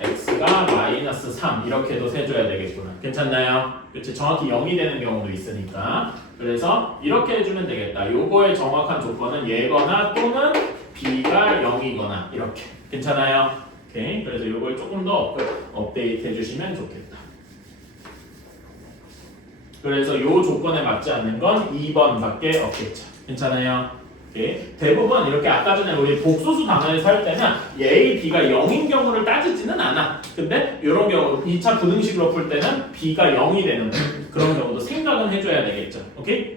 x가 마이너스 3 이렇게도 세줘야 되겠구나. 괜찮나요? 그치? 정확히 0이 되는 경우도 있으니까. 그래서 이렇게 해주면 되겠다. 요거의 정확한 조건은 얘거나 또는 b가 0이거나 이렇게. 괜찮아요? 오케이. 그래서 요걸 조금 더 업데이트 해주시면 좋겠다. 그래서 요 조건에 맞지 않는 건 2번밖에 없겠죠. 괜찮아요? 오케이. 대부분 이렇게 아까 전에 우리 복소수 단어에서 할 때는 A, B가 0인 경우를 따지지는 않아. 근데 이런 경우 2차 부등식으로 풀 때는 B가 0이 되는 그런 경우도 생각은 해줘야 되겠죠. 오케이?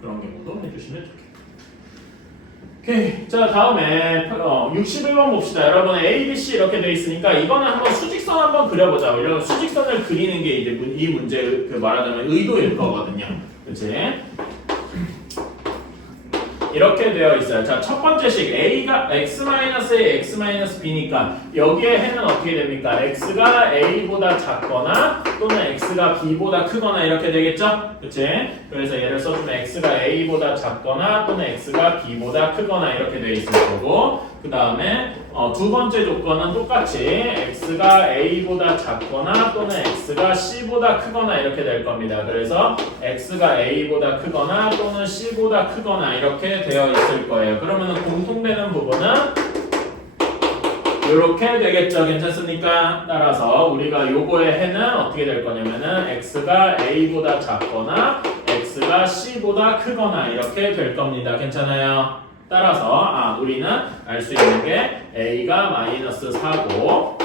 그런 경우도 해주시면 좋겠다. 오케이. 자, 다음에 61번 봅시다. 여러분 A, B, C 이렇게 돼 있으니까 이거는 한번 수직선 한번 그려보자. 이런 수직선을 그리는 게 이제 이 문제 말하자면 의도일 거거든요. 그치? 이렇게 되어 있어요. 자, 첫 번째 식 A가 x-A, x-B니까 여기에 해는 어떻게 됩니까? x가 A보다 작거나 또는 x가 B보다 크거나 이렇게 되겠죠? 그치? 그래서 얘를 써주면 x가 A보다 작거나 또는 x가 B보다 크거나 이렇게 되어 있을 거고, 그 다음에 두 번째 조건은 똑같이 x가 A보다 작거나 또는 x가 C보다 크거나 이렇게 될 겁니다. 그래서 x가 A보다 크거나 또는 C보다 크거나 이렇게 되어 있을 거예요. 그러면 공통되는 부분은 이렇게 되겠죠. 괜찮습니까? 따라서 우리가 요거의 해는 어떻게 될 거냐면은 x가 A보다 작거나 x가 C보다 크거나 이렇게 될 겁니다. 괜찮아요? 따라서 우리는 알 수 있는 게 A가 마이너스 4고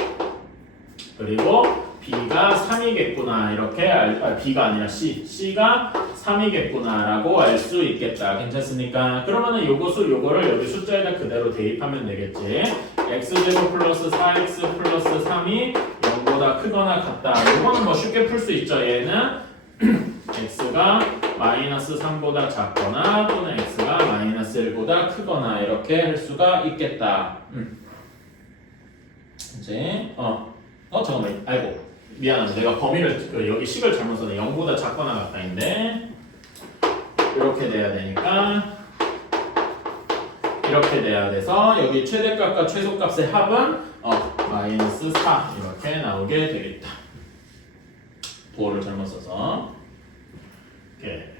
그리고 B가 3이겠구나 이렇게 B가 아니라 C가 3이겠구나 라고 알 수 있겠다. 괜찮습니까? 그러면은 요거를 여기 숫자에다 그대로 대입하면 되겠지. x제곱 플러스 4x 플러스 3이 0보다 크거나 같다. 이거는 뭐 쉽게 풀 수 있죠. 얘는 x가 마이너스 3보다 작거나 또는 x가 마이너스 1보다 크거나 이렇게 할 수가 있겠다. 이제 잠깐만. 아이고. 미안하다. 내가 범위를 여기 식을 잘못 썼네. 0보다 작거나 같다인데 이렇게 돼야 되니까 이렇게 돼야 돼서 여기 최대값과 최소값의 합은 마이너스 4 이렇게 나오게 되겠다. 도어를 잘못 써서 이렇게.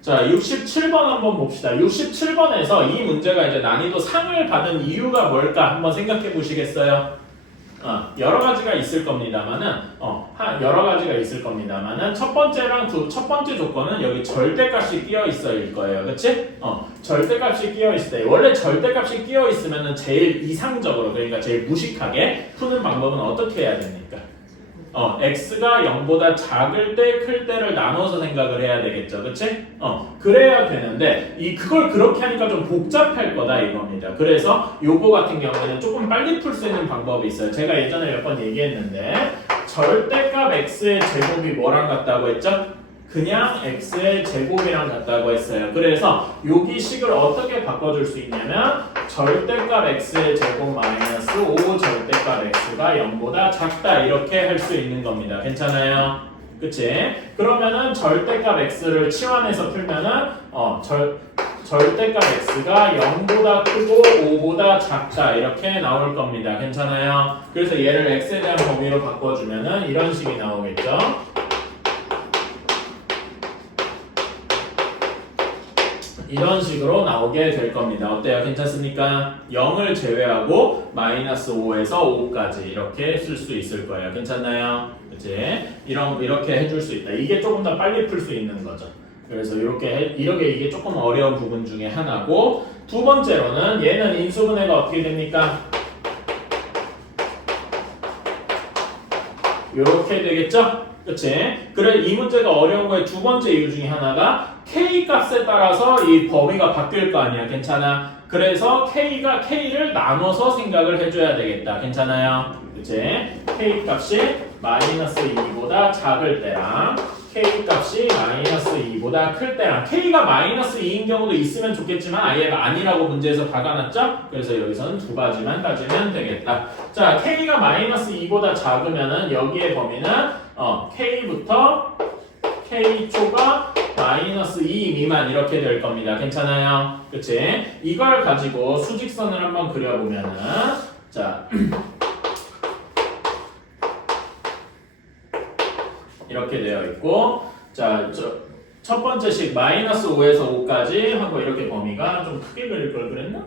자, 67번 한번 봅시다. 67번에서 이 문제가 이제 난이도 상을 받은 이유가 뭘까 한번 생각해 보시겠어요? 여러 가지가 있을 겁니다만은, 첫 번째 조건은 여기 절대값이 끼어 있어일 거예요. 그치? 절대값이 끼어 있을 때, 원래 절대값이 끼어 있으면은 제일 이상적으로, 그러니까 제일 무식하게 푸는 방법은 어떻게 해야 됩니까? x가 0보다 작을 때, 클 때를 나눠서 생각을 해야 되겠죠. 그치? 그래야 되는데, 그걸 그렇게 하니까 좀 복잡할 거다 이겁니다. 그래서 요거 같은 경우에는 조금 빨리 풀 수 있는 방법이 있어요. 제가 예전에 몇 번 얘기했는데, 절대값 x의 제곱이 뭐랑 같다고 했죠? 그냥 x의 제곱이랑 같다고 했어요. 그래서 여기 식을 어떻게 바꿔줄 수 있냐면 절대값 x의 제곱 마이너스 5 절대값 x가 0보다 작다 이렇게 할 수 있는 겁니다. 괜찮아요? 그치? 그러면은 절대값 x를 치환해서 풀면은 절대값 x가 0보다 크고 5보다 작다 이렇게 나올 겁니다. 괜찮아요? 그래서 얘를 x에 대한 범위로 바꿔주면은 이런 식이 나오겠죠? 이런 식으로 나오게 될 겁니다. 어때요? 괜찮습니까? 0을 제외하고 마이너스 5에서 5까지 이렇게 쓸 수 있을 거예요. 괜찮나요? 그치? 이렇게 해줄 수 있다. 이게 조금 더 빨리 풀 수 있는 거죠. 그래서 이렇게 이게 조금 어려운 부분 중에 하나고, 두 번째로는 얘는 인수분해가 어떻게 됩니까? 이렇게 되겠죠? 그치? 그래 이 문제가 어려운 거의 두 번째 이유 중에 하나가 k 값에 따라서 이 범위가 바뀔 거 아니야. 괜찮아? 그래서 k를 나눠서 생각을 해줘야 되겠다. 괜찮아요? 그치? k 값이 마이너스 2보다 작을 때랑 k 값이 마이너스 2보다 클 때랑, k가 마이너스 2인 경우도 있으면 좋겠지만 아예가 아니라고 문제에서 박아놨죠? 그래서 여기서는 두 가지만 따지면 되겠다. 자, k가 마이너스 2보다 작으면은 여기의 범위는 k부터 k초가 마이너스 2 미만 이렇게 될 겁니다. 괜찮아요? 그치? 이걸 가지고 수직선을 한번 그려보면은, 자 이렇게 되어 있고, 자, 첫 번째 식 마이너스 5에서 5까지 하고 이렇게 범위가 좀 크게 그릴 걸 그랬나?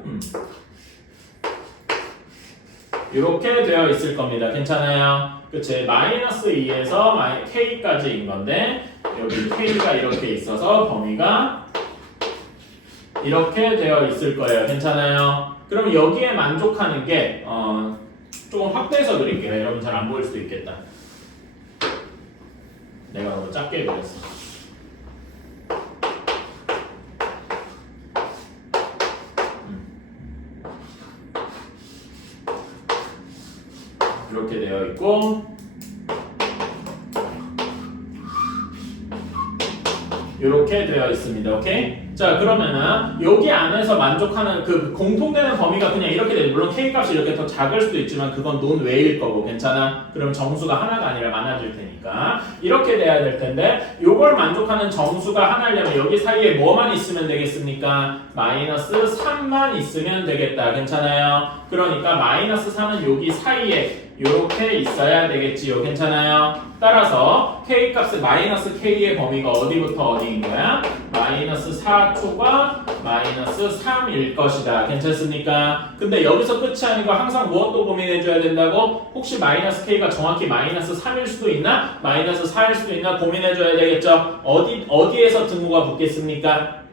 이렇게 되어 있을 겁니다. 괜찮아요? 그치? 마이너스 2에서 k까지인 건데 여기 k가 이렇게 있어서 범위가 이렇게 되어 있을 거예요. 괜찮아요? 그럼 여기에 만족하는 게 조금 확대해서 그릴게요. 여러분 잘 안 보일 수도 있겠다. 내가 너무 작게 그렸어. 이렇게 되어 있고, 이렇게 되어 있습니다. 오케이? 자, 그러면은 여기 안에서 만족하는 그 공통되는 범위가 그냥 이렇게 돼. 물론 k 값이 이렇게 더 작을 수도 있지만 그건 논외일 거고, 괜찮아? 그럼 정수가 하나가 아니라 많아질 테니까 이렇게 돼야 될 텐데, 요걸 만족하는 정수가 하나려면 여기 사이에 뭐만 있으면 되겠습니까? 마이너스 3만 있으면 되겠다. 괜찮아요? 그러니까 마이너스 3은 여기 사이에 이렇게 있어야 되겠지요. 괜찮아요? 따라서 k 값의 마이너스 k의 범위가 어디부터 어디인 거야? 마이너스 4초가 마이너스 3일 것이다. 괜찮습니까? 근데 여기서 끝이 아니고 항상 무엇도 고민해줘야 된다고? 혹시 마이너스 k가 정확히 마이너스 3일 수도 있나? 마이너스 4일 수도 있나? 고민해줘야 되겠죠? 어디에서 등호가 붙겠습니까?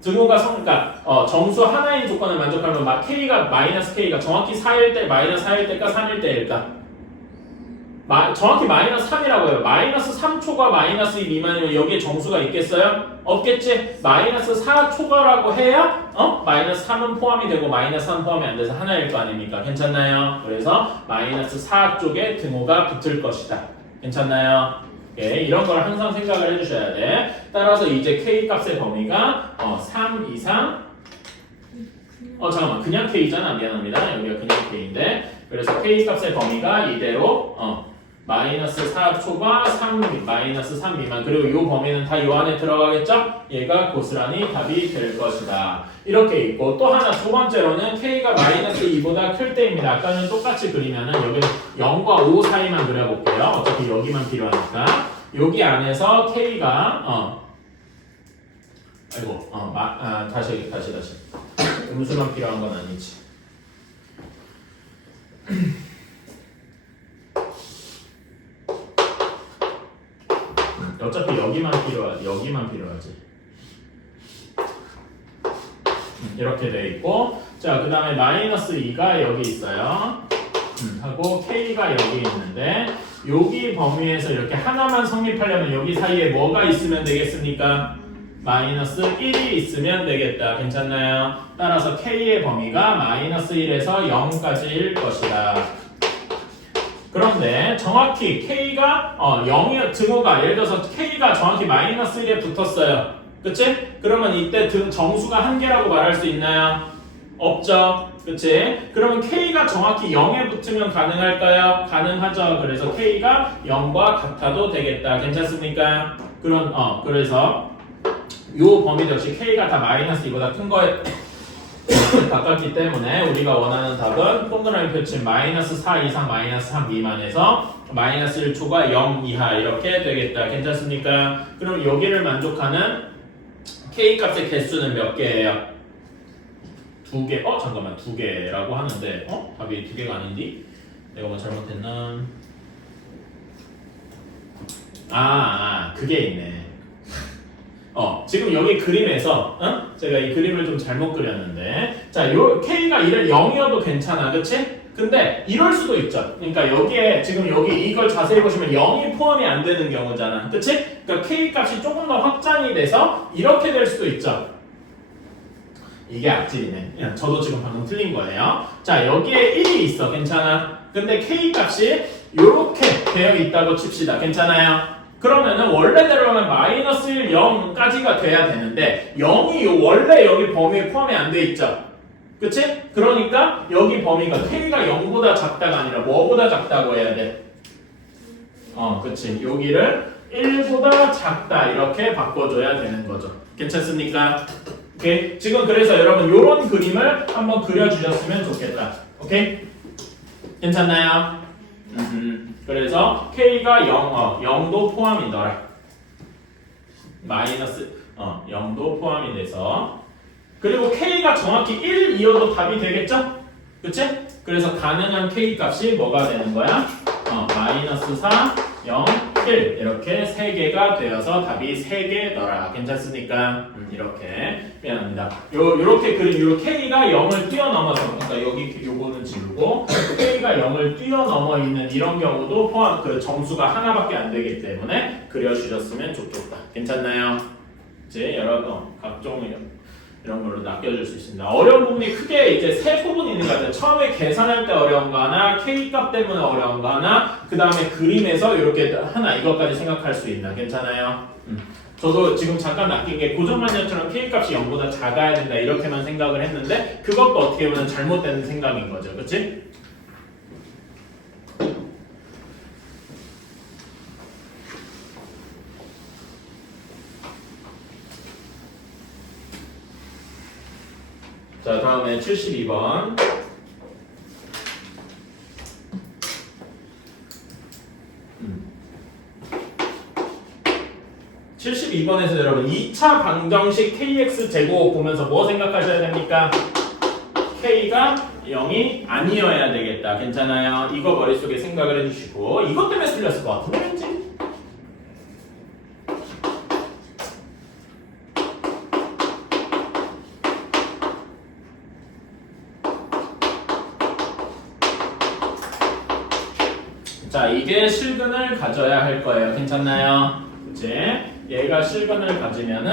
등호가 그러니까 정수 하나인 조건을 만족하면 k가 마이너스 k가 정확히 4일 때 마이너스 4일 때일까 3일 때일까? 정확히 마이너스 3이라고 해요. 마이너스 3초가 마이너스 2 미만이면 여기에 정수가 있겠어요? 없겠지? 마이너스 4초가라고 해야 마이너스 3은 포함이 되고 마이너스 3 포함이 안 돼서 하나일 거 아닙니까? 괜찮나요? 그래서 마이너스 4 쪽에 등호가 붙을 것이다. 괜찮나요? 오케이, 이런 걸 항상 생각을 해주셔야 돼. 따라서 이제 k 값의 범위가 3 이상 잠깐만 그냥 K잖아. 미안합니다. 여기가 그냥 K인데 그래서 K 값의 범위가 이대로 마이너스 4 초과 3 마이너스 3 미만 그리고 이 범위는 다 이 안에 들어가겠죠? 얘가 고스란히 답이 될 것이다. 이렇게 있고 또 하나 두 번째로는 K가 마이너스 2보다 클 때입니다. 아까는 똑같이 그리면은 여기는 0과 5 사이만 그려볼게요. 어차피 여기만 필요하니까 여기 안에서 K가 다시 음수만 필요한 건 아니지. 어차피 여기만 필요하지. 이렇게 돼 있고, 자, 그 다음에 마이너스 2가 여기 있어요. 하고 K가 여기 있는데, 여기 범위에서 이렇게 하나만 성립하려면 여기 사이에 뭐가 있으면 되겠습니까? 마이너스 1이 있으면 되겠다. 괜찮나요? 따라서 K의 범위가 마이너스 1에서 0까지일 것이다. 그런데 정확히 K가 0이 증오가 예를 들어서 K가 정확히 마이너스 1에 붙었어요. 그치? 그러면 이때 정수가 한 개라고 말할 수 있나요? 없죠. 그치? 그러면 K가 정확히 0에 붙으면 가능할까요? 가능하죠. 그래서 K가 0과 같아도 되겠다. 괜찮습니까? 그래서 이 범위 역시 K가 다 마이너스 2보다 큰 거에 가깝기 때문에 우리가 원하는 답은 동그라미 표친 마이너스 4 이상 마이너스 3 미만에서 마이너스 1초과 0 이하 이렇게 되겠다. 괜찮습니까? 그럼 여기를 만족하는 K 값의 개수는 몇 개예요? 2개. 잠깐만 2개라고 하는데 답이 2개가 아닌데? 내가 뭐 잘못했나? 그게 있네. 지금 여기 그림에서 제가 이 그림을 좀 잘못 그렸는데 자, 요 K가 0이어도 괜찮아. 그치? 근데 이럴 수도 있죠. 그러니까 여기에 지금 여기 이걸 자세히 보시면 0이 포함이 안 되는 경우잖아. 그치? 그러니까 K 값이 조금 더 확장이 돼서 이렇게 될 수도 있죠. 이게 악질이네. 저도 지금 방금 틀린 거예요. 자, 여기에 1이 있어. 괜찮아? 근데 K 값이 이렇게 되어 있다고 칩시다. 괜찮아요? 그러면은 원래대로면 마이너스 1, 0까지가 돼야 되는데 0이 원래 여기 범위에 포함이 안 돼 있죠. 그치? 그러니까 여기 범위가 K가 0보다 작다가 아니라 뭐보다 작다고 해야 돼? 그치. 여기를 1보다 작다 이렇게 바꿔줘야 되는 거죠. 괜찮습니까? 오케이? 지금 그래서 여러분 요런 그림을 한번 그려주셨으면 좋겠다. 오케이? 괜찮나요? 그래서 K가 0도 포함이더라. 마이너스 0도 포함이 돼서 그리고 K가 정확히 1, 2여도 답이 되겠죠? 그치? 그래서 가능한 K 값이 뭐가 되는 거야? 마이너스 4, 0, 1 이렇게 3개가 되어서 답이 3개더라. 괜찮습니까? 이렇게 미안합니다. 요렇게 그림, 요 K가 0을 뛰어넘어서 그러니까 여기 요거는 지우고 K가 0을 뛰어넘어 있는 이런 경우도 포함 정수가 하나밖에 안 되기 때문에 그려주셨으면 좋겠다. 괜찮나요? 이제 여러 각종 이런 걸로 낚여줄 수 있습니다. 어려운 부분이 크게 이제 세 부분이 있는 것 같아요. 처음에 계산할 때 어려운 거 하나, K 값 때문에 어려운 거 하나, 그 다음에 그림에서 이렇게 하나 이것까지 생각할 수 있나? 괜찮아요? 저도 지금 잠깐 낚인 게 고정관념처럼 K 값이 0보다 작아야 된다 이렇게만 생각을 했는데 그것도 어떻게 보면 잘못된 생각인 거죠. 그치? 자, 다음에 72번. 72번에서 여러분 2차 방정식 KX 제곱 보면서 뭐 생각하셔야 됩니까? K가 0이 아니어야 되겠다. 괜찮아요? 이거 머릿속에 생각을 해주시고 이것 때문에 틀렸을 것 같은데 왠지? 자, 이게 실근을 가져야 할 거예요. 괜찮나요? 그치? 얘가 실근을 가지면은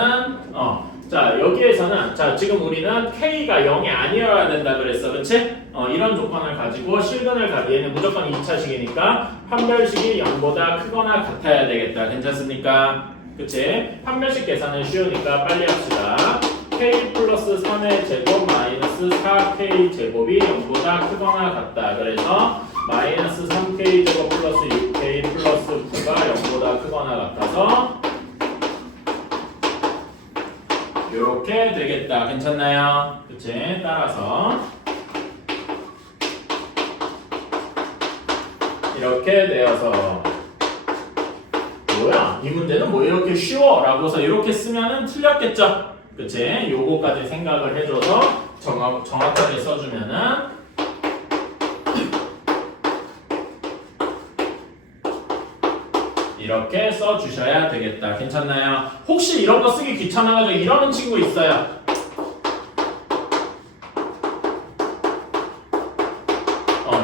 자, 여기에서는 자, 지금 우리는 K가 0이 아니어야 된다 그랬어. 그치? 이런 조건을 가지고 실근을 얘는 무조건 2차식이니까 판별식이 0보다 크거나 같아야 되겠다. 괜찮습니까? 그치? 판별식 계산은 쉬우니까 빨리 합시다. k 플러스 3의 제곱 마이너스 4k 제곱이 0보다 크거나 같다. 그래서 마이너스 3k 제곱 플러스 6k 플러스 9가 0보다 크거나 같아서 이렇게 되겠다. 괜찮나요? 그치? 따라서 이렇게 되어서 뭐야? 이 문제는 뭐 이렇게 쉬워? 라고서 이렇게 쓰면은 틀렸겠죠? 그치? 요거까지 생각을 해줘서 정확하게 써주면은 이렇게 써주셔야 되겠다. 괜찮나요? 혹시 이런 거 쓰기 귀찮아가지고 이러는 친구 있어요.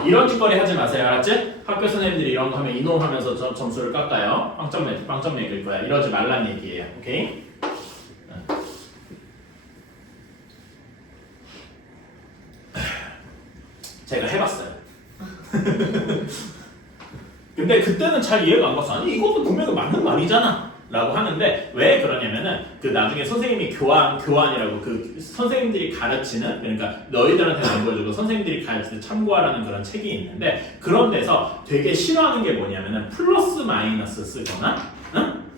이런 짓거리 하지 마세요. 알았지? 학교 선생님들이 이런 거 하면 이놈하면서 점수를 깎아요. 빵점 매길 거야. 이러지 말란 얘기예요. 오케이? 제가 해봤어요. 근데 그때는 잘 이해가 안 갔어. 아니 이것도 분명히 맞는 말이잖아 라고 하는데 왜 그러냐면은 그 나중에 선생님이 교환이라고 그 선생님들이 가르치는 그러니까 너희들한테는 안 보여주고 선생님들이 가르치는 참고하라는 그런 책이 있는데 그런 데서 되게 싫어하는 게 뭐냐면은 플러스 마이너스 쓰거나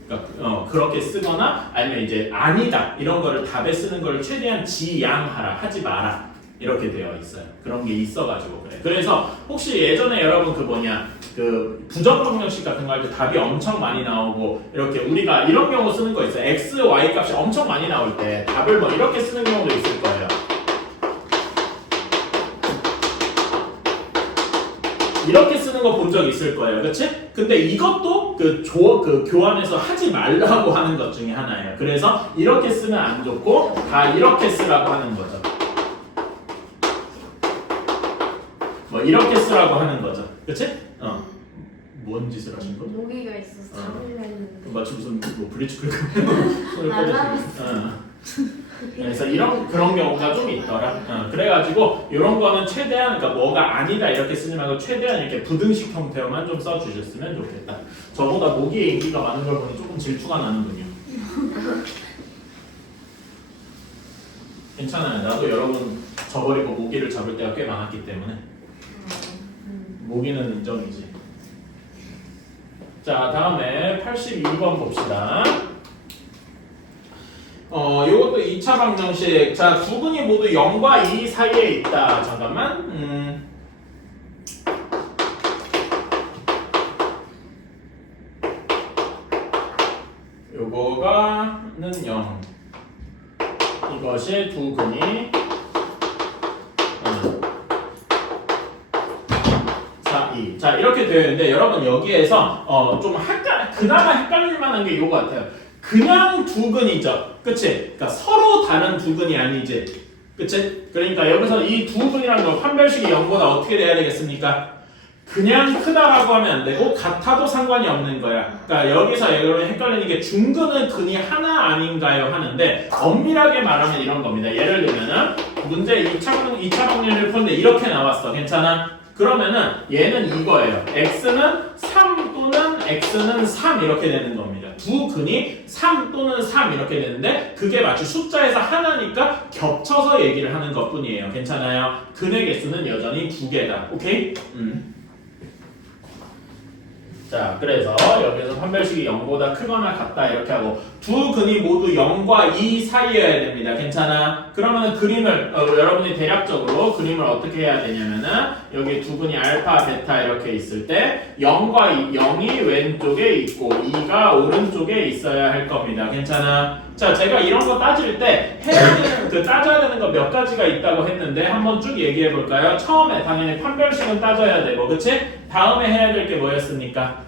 그러니까 그렇게 쓰거나 아니면 이제 아니다 이런 거를 답에 쓰는 거를 최대한 지양하라 하지 마라 이렇게 되어 있어요. 그런 게 있어가지고 그래. 그래서 혹시 예전에 여러분 그 부정방정식 같은 거 할 때 답이 엄청 많이 나오고 이렇게 우리가 이런 경우 쓰는 거 있어요. x, y 값이 엄청 많이 나올 때 답을 뭐 이렇게 쓰는 경우도 있을 거예요. 이렇게 쓰는 거 본 적 있을 거예요. 그치? 근데 이것도 그 교환에서 하지 말라고 하는 것 중에 하나예요. 그래서 이렇게 쓰면 안 좋고 다 이렇게 쓰라고 하는 거죠. 뭐 이렇게 쓰라고 하는 거죠. 그치? 뭔 짓을 하신 거? 모기가 있어서 잡으려 했는데 마치 무슨 뭐 블리치 끓고 손을 꽂아서 그래서 그런 경우가 좀 있더라. 그래가지고 이런 거는 최대한 그러니까 뭐가 아니다 이렇게 쓰지 말고 최대한 이렇게 부등식 형태로만 좀 써주셨으면 좋겠다. 저보다 모기의 인기가 많은 걸 보니 조금 질투가 나는군요. 괜찮아요. 나도 여러분 저버리고 모기를 잡을 때가 꽤 많았기 때문에 모기는 인정이지. 자, 다음에 82번 봅시다. 요것도 2차 방정식. 자, 두 근이 모두 0과 2 사이에 있다. 잠깐만. 요거가는 0. 이것이 두 근이 4, 2. 자, 이렇게 되어 있는데 여러분 여기에서 좀 그나마 헷갈릴 만한 게 요거 같아요. 그냥 두 근이죠. 그치? 그러니까 서로 다른 두 근이 아니지. 그치? 그러니까 여기서 이 두 근이라는 거 판별식이 0보다 어떻게 돼야 되겠습니까? 그냥 크다라고 하면 안 되고 같아도 상관이 없는 거야. 그러니까 여기서 여러분 헷갈리는 게 중근은 근이 하나 아닌가요? 하는데 엄밀하게 말하면 이런 겁니다. 예를 들면은 문제 2차 방정식을 푸는데 이렇게 나왔어. 괜찮아? 그러면은 얘는 이거예요. x는 3 또는 x는 3 이렇게 되는 겁니다. 두 근이 3 또는 3 이렇게 되는데 그게 마치 숫자에서 하나니까 겹쳐서 얘기를 하는 것뿐이에요. 괜찮아요? 근의 개수는 여전히 2개다. 오케이? 자, 그래서 여기서 판별식이 0보다 크거나 같다 이렇게 하고 두 근이 모두 0과 2 사이여야 됩니다. 괜찮아? 그러면 그림을 여러분이 대략적으로 그림을 어떻게 해야 되냐면은 여기 두 근이 알파, 베타 이렇게 있을 때 0과 2, 0이 왼쪽에 있고 2가 오른쪽에 있어야 할 겁니다. 괜찮아? 자, 제가 이런 거 따질 때 해야 되는 따져야 되는 거 몇 가지가 있다고 했는데 한번 쭉 얘기해 볼까요? 처음에 당연히 판별식은 따져야 되고, 그치? 다음에 해야 될 게 뭐였습니까?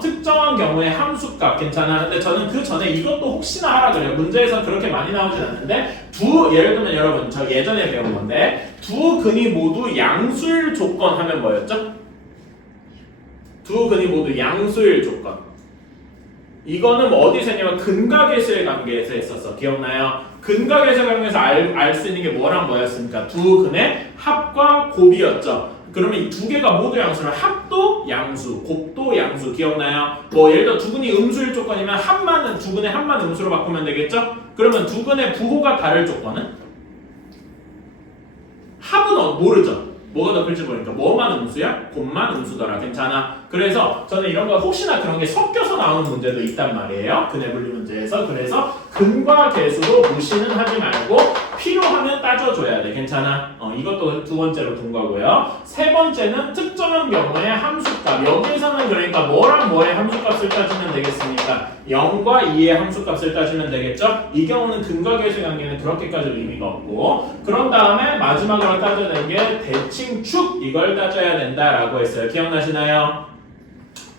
특정한 경우에 함수값 괜찮아. 근데 저는 그 전에 이것도 혹시나 하라 그래요. 문제에서 그렇게 많이 나오진 않는데 예를 들면 여러분 저 예전에 배운 건데 두 근이 모두 양수일 조건 하면 뭐였죠? 두 근이 모두 양수일 조건. 이거는 어디서 했냐면 근각계수의 관계에서 했었어. 기억나요? 근각계수의 관계에서 알 수 있는 게 뭐랑 뭐였습니까? 두 근의 합과 곱이었죠. 그러면 이 두 개가 모두 양수는 합도 양수, 곱도 양수 기억나요? 뭐 예를 들어 두근이 음수일 조건이면 합만은 두근의 합만 음수로 바꾸면 되겠죠? 그러면 두근의 부호가 다를 조건은? 합은 모르죠? 뭐가 더 클지 모르니까 뭐만 음수야? 곱만 음수더라. 괜찮아? 그래서 저는 이런 거 혹시나 그런 게 섞여서 나오는 문제도 있단 말이에요. 근의 분리 문제에서. 그래서 근과 계수로 무시는 하지 말고 필요하면 따져줘야 돼. 괜찮아? 이것도 두 번째로 둔 거고요. 세 번째는 특정한 경우에 함수값. 여기에서는 그러니까 뭐랑 뭐의 함수값을 따지면 되겠습니까? 0과 2의 함수값을 따지면 되겠죠? 이 경우는 근과 계수의 관계는 그렇게까지 의미가 없고 그런 다음에 마지막으로 따져야 되는 게 대칭축 이걸 따져야 된다라고 했어요. 기억나시나요?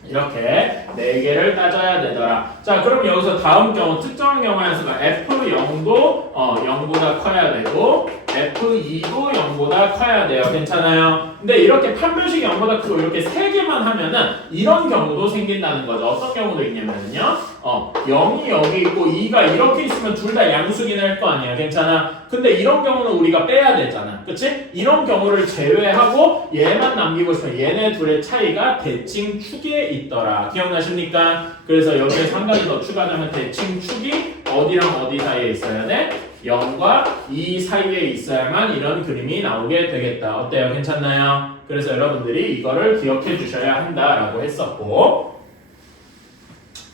이렇게 4개를 따져야 되더라. 자, 그럼 여기서 다음 경우 특정한 경우의 수가 F0도 0보다 커야 되고 F2도 0보다 커야 돼요. 괜찮아요? 근데 이렇게 판별식이 0보다 크고 이렇게 3개만 하면은 이런 경우도 생긴다는 거죠. 어떤 경우도 있냐면요. 0이 여기 있고 2가 이렇게 있으면 둘 다 양수긴 할 거 아니에요. 괜찮아? 근데 이런 경우는 우리가 빼야 되잖아. 그치? 이런 경우를 제외하고 얘만 남기고 싶으면 얘네 둘의 차이가 대칭축에 있더라. 기억나십니까? 그래서 여기에서 한 가지 더 추가하자면 대칭축이 어디랑 어디 사이에 있어야 돼? 0과 2 사이에 있어야만 이런 그림이 나오게 되겠다. 어때요? 괜찮나요? 그래서 여러분들이 이거를 기억해 주셔야 한다라고 했었고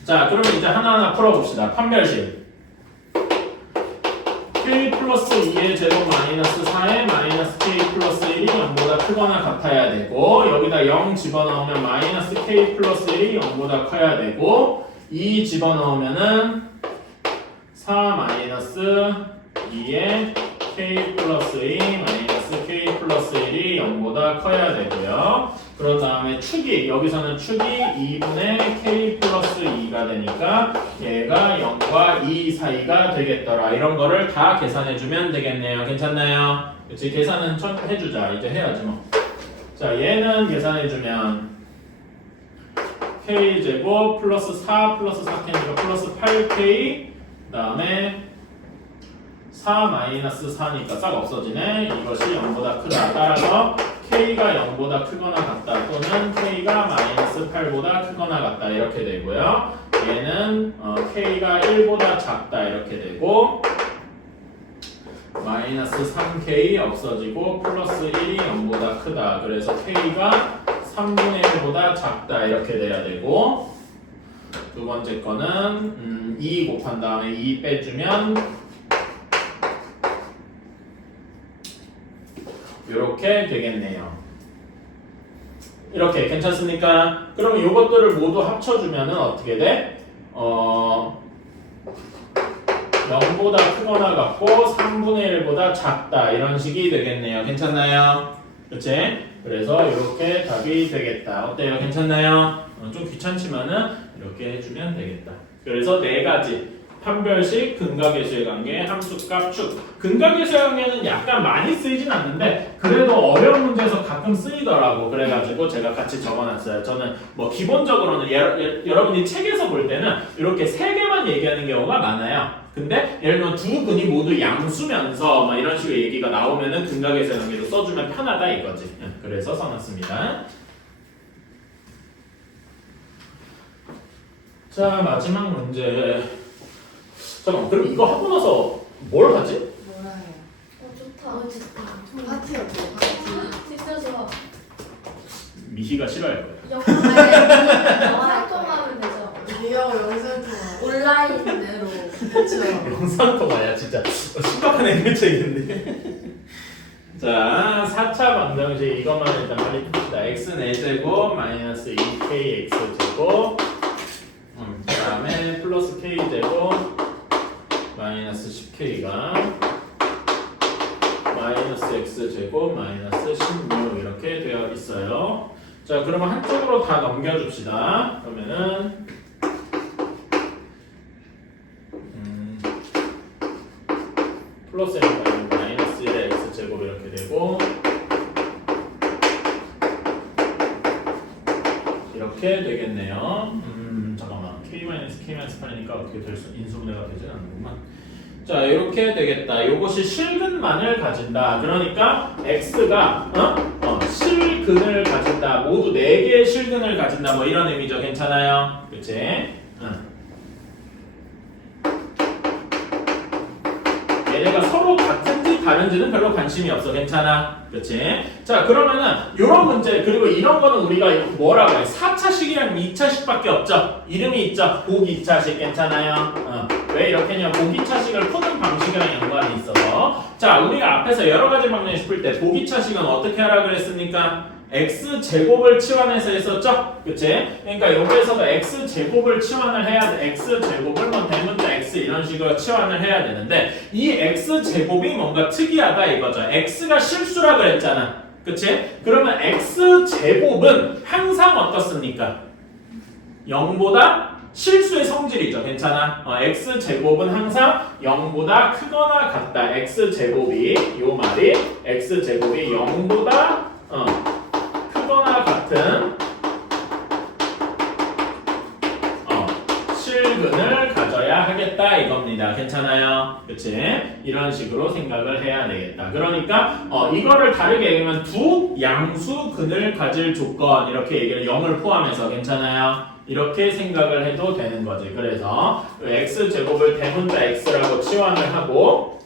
자, 그러면 이제 하나하나 풀어봅시다. 판별식 k 플러스 2의 제곱 마이너스 4의 마이너스 k 플러스 1이 0보다 크거나 같아야 되고 여기다 0 집어넣으면 마이너스 k 플러스 1이 0보다 커야 되고 2 집어넣으면은 4 마이너스 2의 k 플러스 2 마이너스 k 플러스 1이 0보다 커야 되고요. 그런 다음에 축이 여기서는 축이 2분의 k 플러스 2가 되니까 얘가 0과 2 사이가 되겠더라. 이런 거를 다 계산해주면 되겠네요. 괜찮나요? 그치? 계산은 해주자. 이제 해야지 뭐. 자, 얘는 계산해주면 k제곱 플러스 4 플러스 4k니까 플러스 8k 그 다음에 4 마이너스 4니까 싹 없어지네. 이것이 0보다 크다. 따라서 k가 0보다 크거나 같다 또는 k가 마이너스 8보다 크거나 같다 이렇게 되고요. 얘는 k가 1보다 작다 이렇게 되고 마이너스 3k 없어지고 플러스 1이 0보다 크다. 그래서 k가 3분의 1보다 작다 이렇게 돼야 되고 두 번째 거는 2 곱한 다음에 2 빼주면 이렇게 되겠네요. 이렇게 괜찮습니까? 그럼 이것들을 모두 합쳐주면 어떻게 돼? 0보다 크거나 같고 3분의 1보다 작다 이런 식이 되겠네요. 괜찮나요? 그치? 그래서 이렇게 답이 되겠다. 어때요? 괜찮나요? 좀 귀찮지만은 이렇게 해주면 되겠다. 그래서 4가지 판별식, 근각계수의 관계, 함수값, 축. 근각계수의 관계는 약간 많이 쓰이진 않는데 그래도 어려운 문제에서 가끔 쓰이더라고. 그래가지고 제가 같이 적어놨어요. 저는 뭐 기본적으로는 여러분이 책에서 볼 때는 이렇게 3개만 얘기하는 경우가 많아요. 근데 예를 들면 두 근이 모두 양수면서 막 이런 식의 얘기가 나오면은 근각계수의 관계도 써주면 편하다 이거지. 그래서 써놨습니다. 자, 마지막 문제. 잠깐만, 그럼 이거 하고 나서 뭘 하지? 뭐라 해요? 좋다. 좋다. 파티요. 파티. 진짜 좋아. 미희가 싫어할 거야. 영화 통화하면 되죠. 리어 영상 통화. 온라인으로. 그렇죠. 영상 통화야 진짜 심각한 해결책인데. 자, 4차 방정식 이것만 일단 빨리 풉시다. x는 4제곱 마이너스 2kx 제곱 그 다음에 플러스 k제곱 마이너스 10k가 마이너스 x제곱 마이너스 16 이렇게 되어 있어요. 자, 그러면 한쪽으로 다 넘겨줍시다. 그러면은 플러스 n과 마이너스 1의 x제곱 이렇게 되고 이렇게 되겠네요. 잠깐만 k-k-8이니까 어떻게 될 수 인수분해가 되진 않는구만. 자, 이렇게 되겠다. 이것이 실근만을 가진다. 그러니까 x가 실근을 가진다. 모두 4개의 실근을 가진다. 뭐 이런 의미죠. 괜찮아요? 그치? 응. 얘네가 서로 같은지 다른지는 별로 관심이 없어. 괜찮아? 그치? 자, 그러면은 이런 문제, 그리고 이런 거는 우리가 뭐라고 해? 4차식이랑 2차식밖에 없죠? 이름이 있죠? 보기 2차식. 괜찮아요? 왜 이렇게 했냐? 보기 차식을 푸는 방식이랑 연관이 있어서. 자, 우리가 앞에서 여러 가지 방면을 짚을 때 보기 차식은 어떻게 하라 그랬습니까? x제곱을 치환해서 했었죠? 그치? 그러니까 여기에서도 x제곱을 치환을 해야 돼. x제곱을 뭐 대문자 x 이런 식으로 치환을 해야 되는데 이 x제곱이 뭔가 특이하다 이거죠. x가 실수라 그랬잖아. 그치? 그러면 x제곱은 항상 어떻습니까? 0보다 실수의 성질이죠. 괜찮아? x제곱은 항상 0보다 크거나 같다. x제곱이 요 말이 x제곱이 0보다 크거나 같은 실근을 가져야 하겠다 이겁니다. 괜찮아요? 그치? 이런 식으로 생각을 해야 되겠다. 그러니까 이거를 다르게 얘기하면 두 양수근을 가질 조건 이렇게 얘기를 0을 포함해서 괜찮아요? 이렇게 생각을 해도 되는 거지. 그래서 x제곱을 대문자 x라고 치환을 하고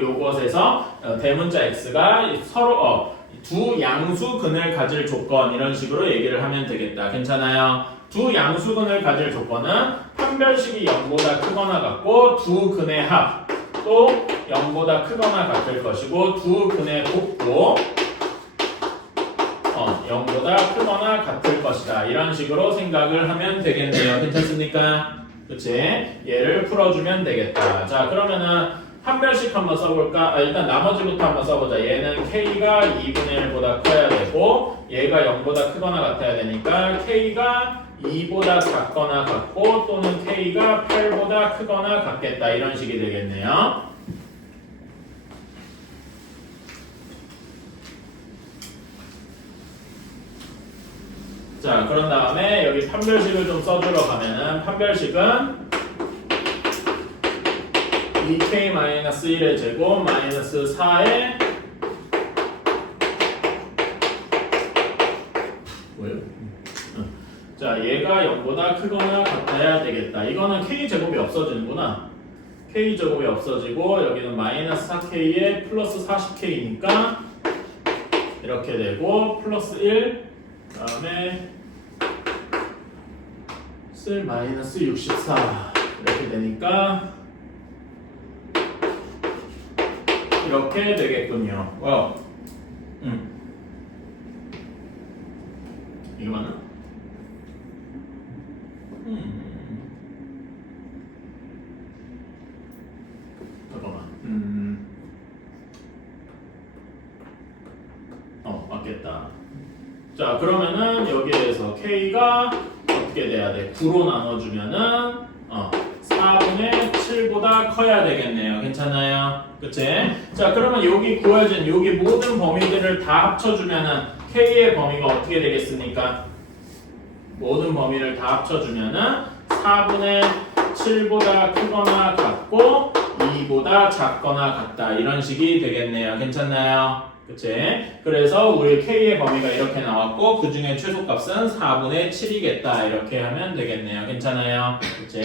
요것에서 대문자 x가 서로 두 양수근을 가질 조건 이런 식으로 얘기를 하면 되겠다. 괜찮아요? 두 양수근을 가질 조건은 판별식이 0보다 크거나 같고 두 근의 합도 0보다 크거나 같을 것이고 두 근의 곱도 0보다 크거나 같을 것이다. 이런 식으로 생각을 하면 되겠네요. 괜찮습니까? 그치? 얘를 풀어주면 되겠다. 자, 그러면은 판별식 한번 써볼까? 일단 나머지부터 한번 써보자. 얘는 k가 2분의 1보다 커야 되고 얘가 0보다 크거나 같아야 되니까 k가 2보다 작거나 같고 또는 k가 8보다 크거나 같겠다. 이런 식이 되겠네요. 자, 그런 다음에 여기 판별식을 좀 써주러 가면은 판별식은 2k-1의 제곱 마이너스 4의 뭐예요? 자, 얘가 0보다 크거나 같아야 되겠다. 이거는 k제곱이 없어지는구나. k제곱이 없어지고 여기는 마이너스 4k에 플러스 40k니까 이렇게 되고 플러스 1 그 다음에 쓸 마이너스 64 이렇게 되니까 이렇게 되겠군요. 와우. 이거 맞나? 잠깐만. 맞겠다. 자, 그러면은 여기에서 k가 어떻게 돼야 돼? 9로 나눠주면은 4분의 7보다 커야 되겠네요. 괜찮아요? 그치? 자, 그러면 여기 구해진 여기 모든 범위들을 다 합쳐주면은 k의 범위가 어떻게 되겠습니까? 모든 범위를 다 합쳐주면은 4분의 7보다 크거나 같고 2보다 작거나 같다. 이런 식이 되겠네요. 괜찮나요? 그치? 그래서 우리 k의 범위가 이렇게 나왔고 그 중에 최소값은 4분의 7이겠다. 이렇게 하면 되겠네요. 괜찮아요? 그치?